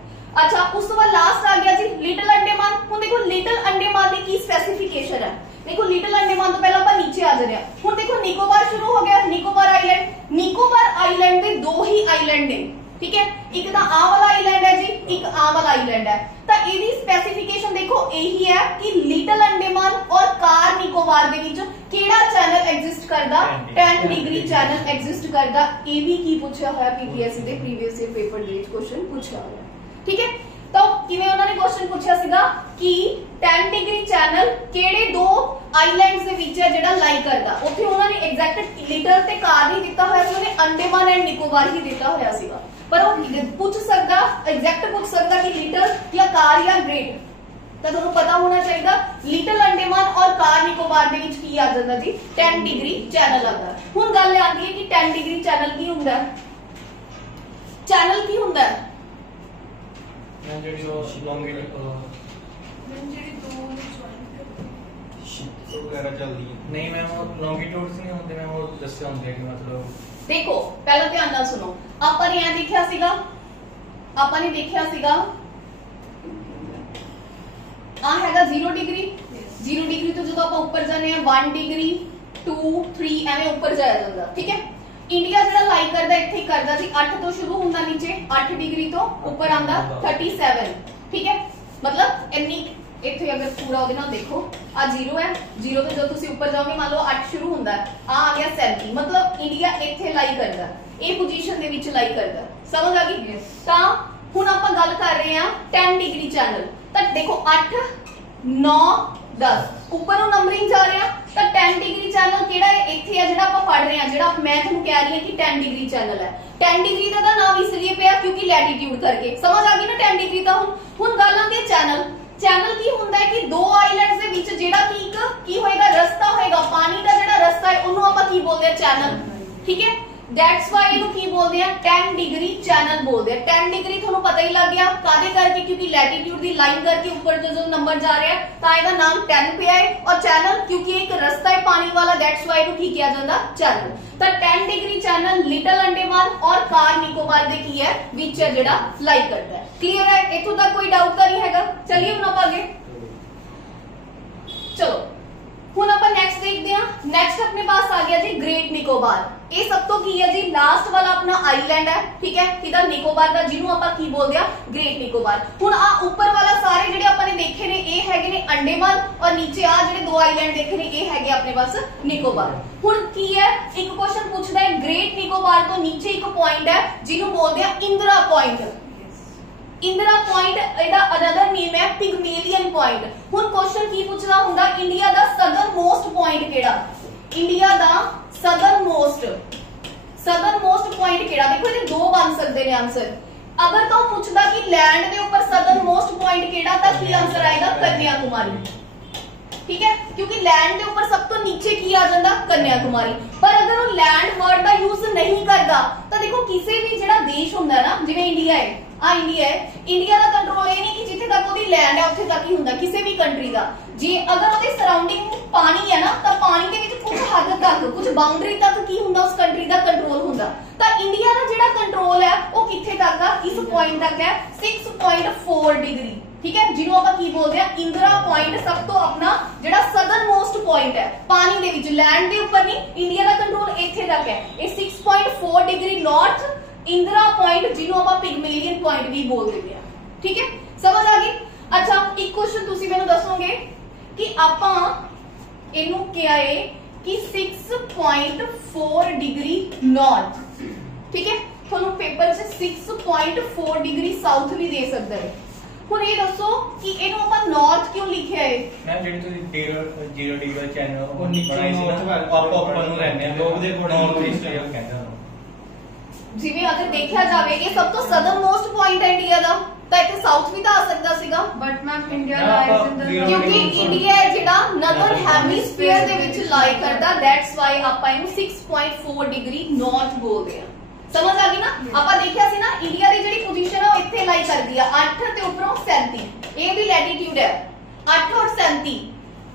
अच्छा उस तो बाद लास्ट आ गया जी लिटिल अंडेमान। हुण देखो लिटिल अंडेमान की स्पेसिफिकेशन है, देखो लिटिल अंडेमान तो पहले आप नीचे आ जाने। हुण देखो निकोबार शुरू हो गया, निकोबार आइलैंड। निकोबार आइलैंड दे दो ही आइलैंड ने, ठीक है। एक तो आ वाला आइलैंड है जी, एक आ वाला आइलैंड है। तो ਇਹਦੀ स्पेसिफिकेशन देखो यही है कि लिटिल अंडेमान और कार निकोबार ਦੇ ਵਿੱਚ ਕਿਹੜਾ ਚੈਨਲ ਐਗਜ਼ਿਸਟ ਕਰਦਾ, 10 डिग्री चैनल ਐਗਜ਼ਿਸਟ ਕਰਦਾ। ਇਹ ਵੀ ਕੀ ਪੁੱਛਿਆ ਹੋਇਆ ਪੀਪੀਐਸਸੀ ਦੇ ਪ੍ਰੀਵੀਅਸ ਈਅਰ ਪੇਪਰ ਦੇ ਵਿੱਚ ਕੁਐਸਚਨ ਪੁੱਛਿਆ ਹੋਇਆ, ठीक है। तो किवें उन्होंने क्वेश्चन पूछा सीगा कि 10 डिग्री चैनल केड़े दो आइलैंड्स दे विच है जेड़ा लाई करदा, उत्थे उन्होंने एग्जैक्ट लिटिल ते कार नहीं दिता होया, उन्होंने अंडेमान एंड निकोबार ही दिता होया सीगा। पर वो पूछ सकदा, एग्जैक्ट पूछ सकदा कि लिटिल या कार या ग्रेट, तो तुहानू पता होना चाहिए लिटिल अंडेमान और कार निकोबार दे विच की आ जांदा जी 10 डिग्री चैनल आंदा। हुण गल आंदी है कि 10 डिग्री चैनल की हुंदा है, चैनल की हुंदा है देखो पहला ध्यान नाल सुनो। आपां ने यह देखिया सीगा, आपां ने देखिया सीगा आ हैगा 0 डिग्री, 0 डिग्री तो जो आप ऊपर जाने 1 डिग्री 2 3 एवं ऊपर जाया जाता, ठीक है। इंडिया जरा लाई करदा इत्थे करदा जी 8 तो शुरू हुंदा, नीचे 8 डिग्री तो ऊपर आंदा 37, ठीक है। मतलब इन्नी इत्थे अगर पूरा ओदे नाल देखो आ 0 है, 0 तो जो तुसी ऊपर जाओगे मान लो 8 शुरू हुंदा आ गया 37, मतलब इंडिया इत्थे लाई करदा, ए पोजीशन दे विच लाई करदा। समझ आ गई? तां हुण आपां गल कर रहे हां 10 डिग्री चैनल। तां देखो 8 9 10 ऊपर नु नंबरिंग जा रहे हैं, तो 10 डिग्री चैनल केड़ा है इत्थे है जेड़ा आपां पढ़ रहे हैं, जेड़ा मैं तुहानू कह रही हूं कि 10 डिग्री चैनल है। 10 डिग्री दा नाम इसलिए पिया क्योंकि लैटिट्यूड करके। समझ आ गई ना 10 डिग्री दा। हुण गल आंदी है चैनल। चैनल की हुंदा है कि दो आइलैंड्स दे विच जेड़ा कि एक की होएगा रास्ता होएगा, पानी दा जेड़ा रास्ता है ओनू आपां की बोलदे हैं चैनल, ठीक है। दैट्स व्हाई इनू की बोलदे हैं 10 डिग्री चैनल बोलदे हैं। 10 डिग्री थानू पता ही लग गया कादे करके, क्योंकि लैटिट्यूड दी लाइन करके ऊपर जो नंबर जा रहा है तां इहदा नाम 10 पे है। और चैनल क्योंकि एक रास्ता है पानी वाला, दैट्स व्हाई इनू की किया जांदा चैनल। तो 10 डिग्री चैनल लिटिल अंडेमान और कार निकोबार दे की है विच है जेड़ा लाई करदा है। क्लियर है? इथों तक कोई डाउट तो नहीं हैगा। चलिए हुण आपां आगे चलो। हुण आपां नेक्स्ट देखते हैं। नेक्स्ट अपने पास आ गया जी ग्रेट निकोबार। ये सब तो की है जी लास्ट वाला अपना आइलैंड है, ठीक है। इधर निकोबार दा जिन्हों आपां की बोलदे आ ग्रेट निकोबार। हुण आ ऊपर वाला सारे जेडे आपां ने देखे ने ये हैगे ने अंडेमान, और नीचे आ जेडे दो आइलैंड देखे ने ये हैगे अपने पास निकोबार। हुण की है एक क्वेश्चन पूछदा है ग्रेट निकोबार तो नीचे एक पॉइंट है जिन्हों बोलदे आ इंदिरा पॉइंट। इंदिरा पॉइंट एदा अनदर नेम है पिगमेलियन पॉइंट। हुण क्वेश्चन की पूछदा हुंदा इंडिया दा सदर्न मोस्ट पॉइंट केड़ा, इंडिया दा सदर्न मोस्ट पॉइंट केड़ा। देखो ये दो बन सकते हैं आंसर। अगर तो पूछदा कि लैंड के ऊपर सदर्न मोस्ट पॉइंट केड़ा, तां की आंसर आएगा कन्याकुमारी। ठीक है, क्योंकि लैंड के ऊपर सब तो नीचे की आ जाता कन्याकुमारी। पर अगर वो लैंड वर्ड का यूज नहीं करता तो देखो किसी भी जिहड़ा देश हुंदा ना, जिवें इंडिया है, इंडिया है, इंडिया का कंट्रोल ये नहीं कि जिथे तक वो लैंड है उत्थे तक ही हुंदा किसी भी कंट्री का। जी अगर वो सराउंडिंग पानी है ना, तो पानी के विच कुछ हद तक, कुछ बाउंड्री तक की हुंदा उस कंट्री का कंट्रोल हुंदा। तो इंडिया का जिहड़ा कंट्रोल है वो किथे तक आ, इस पॉइंट तक है 6.4 डिग्री। ठीक है, जिन्हों आप की बोलते हैं इंदिरा पॉइंट, सब तो अपना जिहड़ा सदर्न मोस्ट पॉइंट है पानी दे विच, लैंड के ऊपर नहीं, इंडिया का कंट्रोल इत्थे तक है। ये 6.4 डिग्री नॉर्थ इंदिरा पॉइंट, जिन्हों आप पिगमेलियन पॉइंट भी बोल देते हैं। ठीक है, समझ आ गई। अच्छा, एक क्वेश्चन तुसी मैनूं दसोगे कि आपां इनू क्या है कि 6.4 डिग्री नॉर्थ, ठीक है, थोनू पेपर से 6.4 डिग्री साउथ भी दे सकता है। हुण ये दसो कि इनू आपां नॉर्थ क्यों लिखिया है? मैम जेडी तुसी 0 डिग्री चैनल ਉਹ ਨੀਚੇ ਆਪਾਂ ਉੱਪਰ ਨੂੰ ਰਹਿੰਦੇ ਆ, ਲੋਕ ਦੇ ਨॉर्थ ईस्ट ਕਹਿੰਦੇ ਹਨ। ਜਿਵੇਂ ਅਗਰ ਦੇਖਿਆ ਜਾਵੇ ਇਹ ਸਭ ਤੋਂ ਸਦਰਨ ਮੋਸਟ ਪੁਆਇੰਟ ਹੈ ਇੰਡੀਆ ਦਾ, ਤਾਂ ਇੱਥੇ ਸਾਊਥ ਵੀ ਤਾਂ ਆ ਸਕਦਾ ਸੀਗਾ। ਬਟ ਮੈਮ ਇੰਡੀਆ ਲਾਈਜ਼ ਇਨ ਦ, ਕਿਉਂਕਿ ਇੰਡੀਆ ਹੈ ਜਿਹੜਾ ਨਦਰਨ ਹੈਮੀਸਫੀਅਰ ਦੇ ਵਿੱਚ ਲਾਈ ਕਰਦਾ, ਦੈਟਸ ਵਾਈ ਆਪਾਂ ਇਹਨੂੰ 6.4 ਡਿਗਰੀ ਨਾਰਥ ਬੋਲਦੇ ਆ। समझ आ गई ना। ਆਪਾਂ ਦੇਖਿਆ ਸੀ ਨਾ ਇੰਡੀਆ ਦੀ ਜਿਹੜੀ ਪੋਜੀਸ਼ਨ ਹੈ ਉਹ ਇੱਥੇ ਲਾਈ ਕਰਦੀ ਆ 8 ਤੇ ਉੱਪਰੋਂ 37, ਇਹ ਵੀ ਲੈਟੀਟਿਊਡ ਹੈ 8 और 37।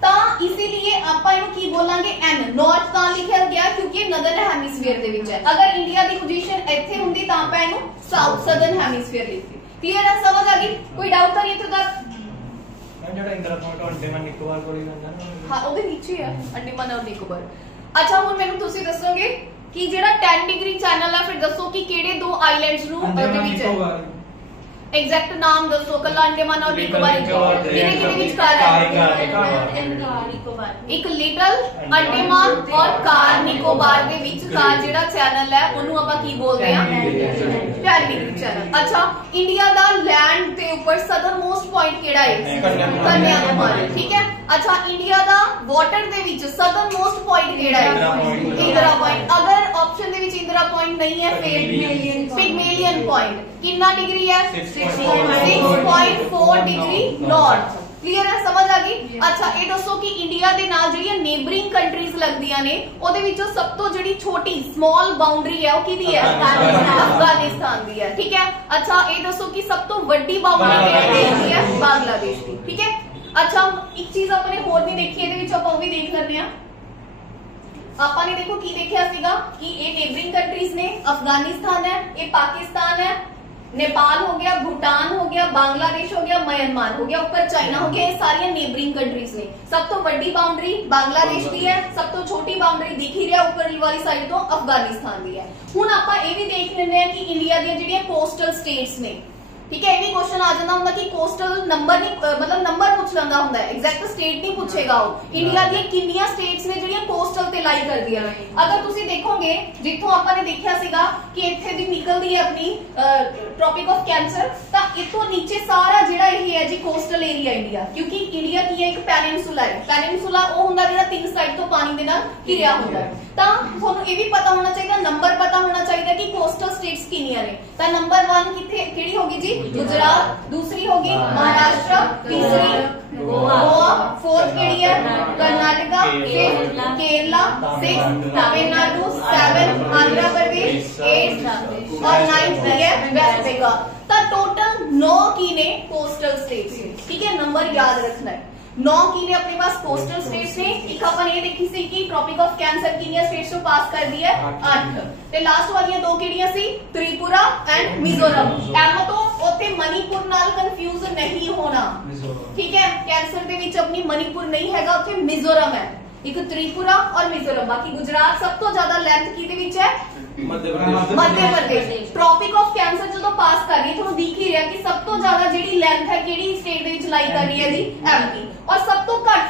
ਤਾਂ ਇसीलिए ਆਪਾਂ ਇਹਨੂੰ ਕੀ ਬੋਲਾਂਗੇ n, ਨਾਰਥ ਤਾਂ ਲਿਖਿਆ ਗਿਆ ਕਿਉਂਕਿ ਨਦਰਨ ਹੈਮੀਸਫੀਅਰ ਦੇ ਵਿੱਚ ਹੈ। ਅਗਰ ਇੰਡੀਆ ਦੀ ਪੋਜੀਸ਼ਨ ਇੱਥੇ ਹੁੰਦੀ ਤਾਂ ਆਪਾਂ ਇਹਨੂੰ ਸਾਊਥ ਸਦਰਨ ਹੈਮੀਸਫੀਅਰ ਲਿਖਦੇ। ਕਲੀਅਰ ਹੈ, ਸਮਝ ਆ ਗਈ? ਕੋਈ ਡਾਊਟ ਤਾਂ ਨਹੀਂ ਇੱਥੇ ਤੱਕ? ਮੈਂ ਜਿਹੜਾ ਇੰਦਰਾ ਪੁਆਇੰਟ ਅੰਡੇਮਾਨ ਨਿਕੋਬਾਰ ਕੋਲ ਹੀ ਜਾਂਦਾ ਨਾ, ਹਾਂ ਉਹਦੇ ਨੀਚੇ ਹੈ ਅੰਡੇਮਾਨ ਔਰ ਨਿਕੋਬਾਰ। ਅੱਛਾ, ਹੁਣ ਮੈਨੂੰ ਤੁਸੀਂ ਦੱਸੋਗੇ कि जेड़ा 10 डिग्री चैनल है, फिर दसो कि केड़े दो आइलैंड्स नु ਉਹਦੇ ਵਿੱਚ ਹੈ। एग्जैक्ट नाम दसो, कला अंडमान और निकोबार किने विचकार है? एक लिटिल अंडमान और कार निकोबार दे विचकार जेड़ा चैनल है ਉਹਨੂੰ ਆਪਾਂ ਕੀ ਬੋਲਦੇ ਆ? 10 डिग्री चैनल। अच्छा, इंडिया दा लैंड दे ऊपर सदर्न मोस्ट पॉइंट केड़ा है? कन्याकुमारी। ठीक है। अच्छा, इंडिया दा वाटर दे विच सदर्न मोस्ट पॉइंट केड़ा है? इंदिरा पॉइंट। अगर ऑप्शन दे विच इंदिरा पॉइंट नहीं है फिर पिगमेलियन पॉइंट। कितना डिग्री है? 6.4 डिग्री नॉर्थ। क्लियर है, समझ आ गई? अच्छा, ये दसो कि इंडिया दे नाल ਜਿਹੜੀਆਂ नेबरिंग कंट्रीज लगदियां ने ਉਹਦੇ ਵਿੱਚੋਂ ਸਭ ਤੋਂ ਜਿਹੜੀ ਛੋਟੀ स्मॉल बाउंड्री है वो किहदी है? अफगानिस्तान दी है। ठीक है। अच्छा, ये दसो कि सब तो ਵੱਡੀ बाउंड्री ਕਿਹੜੀ है? बांग्लादेश ਦੀ। ठीक है। अच्छा, एक चीज अपने होर भी देखी ਇਹਦੇ ਵਿੱਚ ਆਪਾਂ ਉਹ ਵੀ ਦੇਖ ਲੈਂਦੇ ਆ। ਆਪਾਂ ਨੇ देखो की देखिया सीगा कि ये नेबरिंग कंट्रीज ने, अफगानिस्तान है, ये पाकिस्तान है, नेपाल हो गया, भूटान हो गया, बांग्लादेश हो गया, म्यांमार हो गया, ऊपर चाइना हो गया, ये सारी नेबरिंग कंट्रीज ने। सब तो बड़ी बाउंड्री बांग्लादेश की है, सब तो छोटी बाउंड्री दिख ही रहा ऊपर वाली साइड तो अफगानिस्तान की है। हुण आपां ये भी देख लेंगे कि इंडिया दी जिहड़ियां कोस्टल स्टेट्स ने, ठीक है, ये भी क्वेश्चन आ जाता होंगे कि कोस्टल नंबर नहीं, मतलब नंबर पूछ लेंदा होंदा है, एग्जैक्ट स्टेट नहीं पूछेगा वो। इंडिया दी कितनी स्टेट्स ने जिहड़ियां कोस्टल ते लाई कर दिया। अगर तुसी देखोगे जिथों आपां ने देखिया सीगा कि इत्थे दी निकलदी है अपनी ट्रॉपिक ऑफ कैंसर, तां इथों नीचे सारा जिहड़ा यही है जी कोस्टल एरिया इंडिया, क्योंकि इंडिया की है एक पेनिनसुला है। पेनिनसुला वो हुंदा जिहड़ा तीन साइड तो पानी दे नाल घिरिया हुंदा है। तां तुहानू ये भी पता होना चाहिए, नंबर पता होना चाहिए कि कोस्टल स्टेट्स कितनियां ने। तां नंबर 1 किथे केड़ी होगी जी? गुजरात। दूसरी होगी महाराष्ट्र, तीसरी गोवा, फोर्थ केड़ी है? कर्नाटका, फिफ्थ केरला, सिक्स्थ तमिलनाडु, 7 आंध्र प्रदेश, 8 और 9 है वेस्ट बंगाल। तो टोटल 9 की ने कोस्टल स्टेट्स। ठीक है, नंबर याद रखना है। 9 की ने अपने पास कोस्टल स्टेट्स ने। एक अपन ये देखी सी कि ट्रॉपिक ऑफ कैंसर कितनी स्टेट्स को पास कर दी है? 8। ते लास्ट वाली दो केड़ियां सी? त्रिपुरा एंड मिजोरम। एम तो ओथे मणिपुर नाल कंफ्यूज नहीं होना। ठीक है, कैंसर दे विच अपनी मणिपुर नहीं हैगा, ओथे मिजोरम है। एक त्रिपुरा और मिजोरम। बाकी गुजरात सब तो ज्यादा लेंथ किहदे विच है? Madhya Pradesh. Tropic of cancer जो पास कर रही है, थोड़ा दिख ही रहा कि सब तो ज्यादा जी लेंथ है केड़ी स्टेट दे विच लाई कर रही है जी? एमपी। और सब तो घट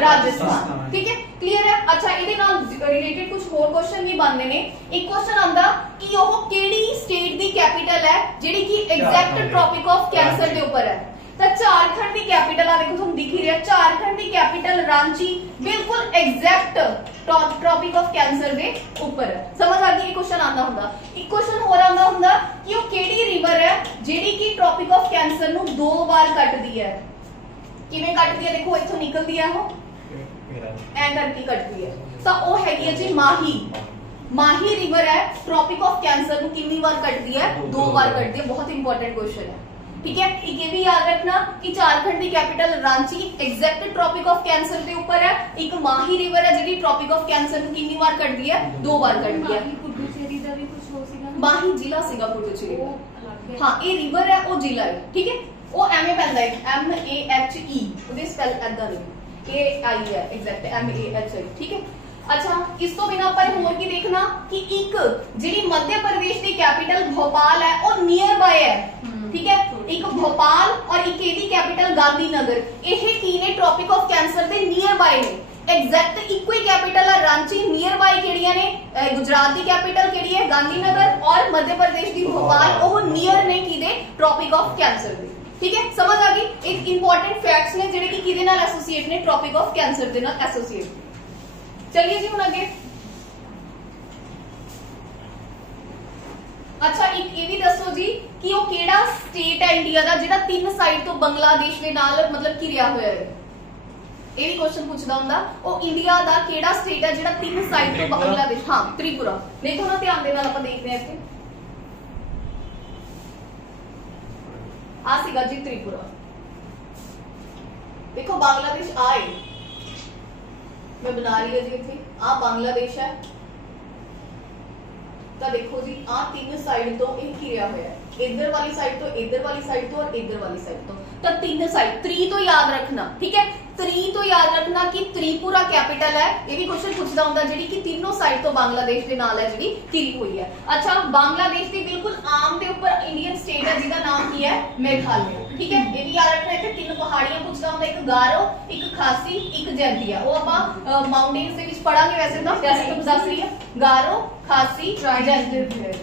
राजस्थान। ठीक है, क्लियर है। अच्छा, ਇਹਦੇ ਨਾਲ रिलेटेड कुछ होर क्वेश्चन भी बनते ने। एक क्वेश्चन आंदा कि ਉਹ केड़ी स्टेट दी कैपिटल है ਜਿਹੜੀ कि एग्जैक्ट ट्रॉपिक ऑफ कैंसर ਦੇ ਉੱਪਰ है? तो झारखंड की कैपिटल आ देखो तुम दिख ही रहा, झारखंड की कैपिटल रांची बिल्कुल एग्जैक्ट ट्रॉपिक ऑफ कैंसर दे ऊपर है। समझ आ गई? क्वेश्चन आंदा हुंदा। एक क्वेश्चन होर आंदा हुंदा कि वो केड़ी रिवर है जेडी की ट्रॉपिक ऑफ कैंसर नु 2 बार कटदी है? किवें कटदी है, देखो इथों निकलदी है वो ऐ करके कटदी है। तो वो हैगी है जी माही। माही रिवर है ट्रॉपिक ऑफ कैंसर ਨੂੰ कितनी बार कटदी है, 2 बार कटदी है। बहुत इंपॉर्टेंट क्वेश्चन है, ठीक है। एक ये भी याद रखना कि झारखंड की capital Ranchi exact tropic of cancer के ऊपर है। एक माही रिवर है जी ट्रॉपिक ऑफ कैंसर ਨੂੰ कितनी बार कटदी है, 2 बार कटदी है। पुडुचेरी ਦਾ ਵੀ ਕੁਝ ਹੋ ਸੀਗਾ, माही जिला सीगा पुडुचेरी, हाँ ये रिवर है वो जिला है, ठीक है। वो एमए पैंदा है MAHE, ਉਹਦੇ ਸਪੈਲ ਐਦਾਂ ਨਹੀਂ AI है एग्जैक्ट MAHE, ठीक है। अच्छा इस तो बिना पर होर की देखना कि एक ਜਿਹੜੀ मध्य प्रदेश की कैपिटल भोपाल है और नियर बाय है, ठीक है। एक भोपाल और एक ਇਹਦੀ कैपिटल गांधीनगर, ਇਹ ਕੀ ਨੇ ट्रॉपिक ऑफ कैंसर ਦੇ नियर बाय ने। एग्जैक्ट इको ही कैपिटल है रांची, नियर बाय ਕਿਹੜੀਆਂ ਨੇ, गुजरात की कैपिटल ਕਿਹੜੀ है गांधीनगर, और मध्य प्रदेश की भोपाल ਉਹ नियर ने ਕਿਦੇ ट्रॉपिक ऑफ कैंसर ਦੇ, ठीक है। समझ आ गई। एक इंपॉर्टेंट फैक्ट्स ने ਜਿਹੜੇ ਕਿ ਕਿਹਦੇ ਨਾਲ ਐਸੋਸੀਏਟ ਨੇ, ट्रॉपिक ऑफ कैंसर ਦੇ ਨਾਲ ਐਸੋਸੀਏਟ। चलिए जी ਹੁਣ ਅੱਗੇ। अच्छा एक ये भी दसो जी कि वो केड़ा स्टेट है इंडिया का ਜਿਹੜਾ 3 ਸਾਈਡ ਤੋਂ ਬੰਗਲਾदेश ਦੇ ਨਾਲ मतलब ਘਿਰਿਆ ਹੋਇਆ ਹੈ। ਇਹ ਵੀ क्वेश्चन ਪੁੱਛਦਾ ਹੁੰਦਾ, ਉਹ ਇੰਡੀਆ ਦਾ ਕਿਹੜਾ ਸਟੇਟ ਹੈ ਜਿਹੜਾ 3 ਸਾਈਡ ਤੋਂ ਬੰਗਲਾदेश, हाँ त्रिपुरा। देखो ना ध्यान ਦੇ ਨਾਲ ਆਪਾਂ ਦੇਖਦੇ ਹਾਂ ਇੱਥੇ आ ਸੀਗਾ जी त्रिपुरा। देखो बांग्लादेश आए, मैं बना रही है जी इथे आ बांग्लादेश है। तो देखो जी आ 3 साइड तो एक घिरिया होया है, इधर वाली साइड तो, इधर वाली साइड तो और इधर वाली साइड तो 3 साइड। 3 तो याद रखना, ठीक है। 3 तो याद रखना कि त्रिपुरा कैपिटल है। ये भी क्वेश्चन पूछदा हुंदा जेडी कि तीनों साइड तो बांग्लादेश दे नाल है जेडी घिरी हुई है। अच्छा बांग्लादेश दी बिल्कुल आम दे ऊपर इंडियन स्टेट है जिसका नाम की है मेघालय, ठीक है। ये भी याद रखना इत्थे 3 पहाड़ियां पूछदा हुंदा, एक गारो, एक खासी, एक जैंतिया। वो आपां माउंटेन्स दे विच पढ़ांगे, वैसे ना टेस्ट में दस रही है गारो, खासी, जैंतिया।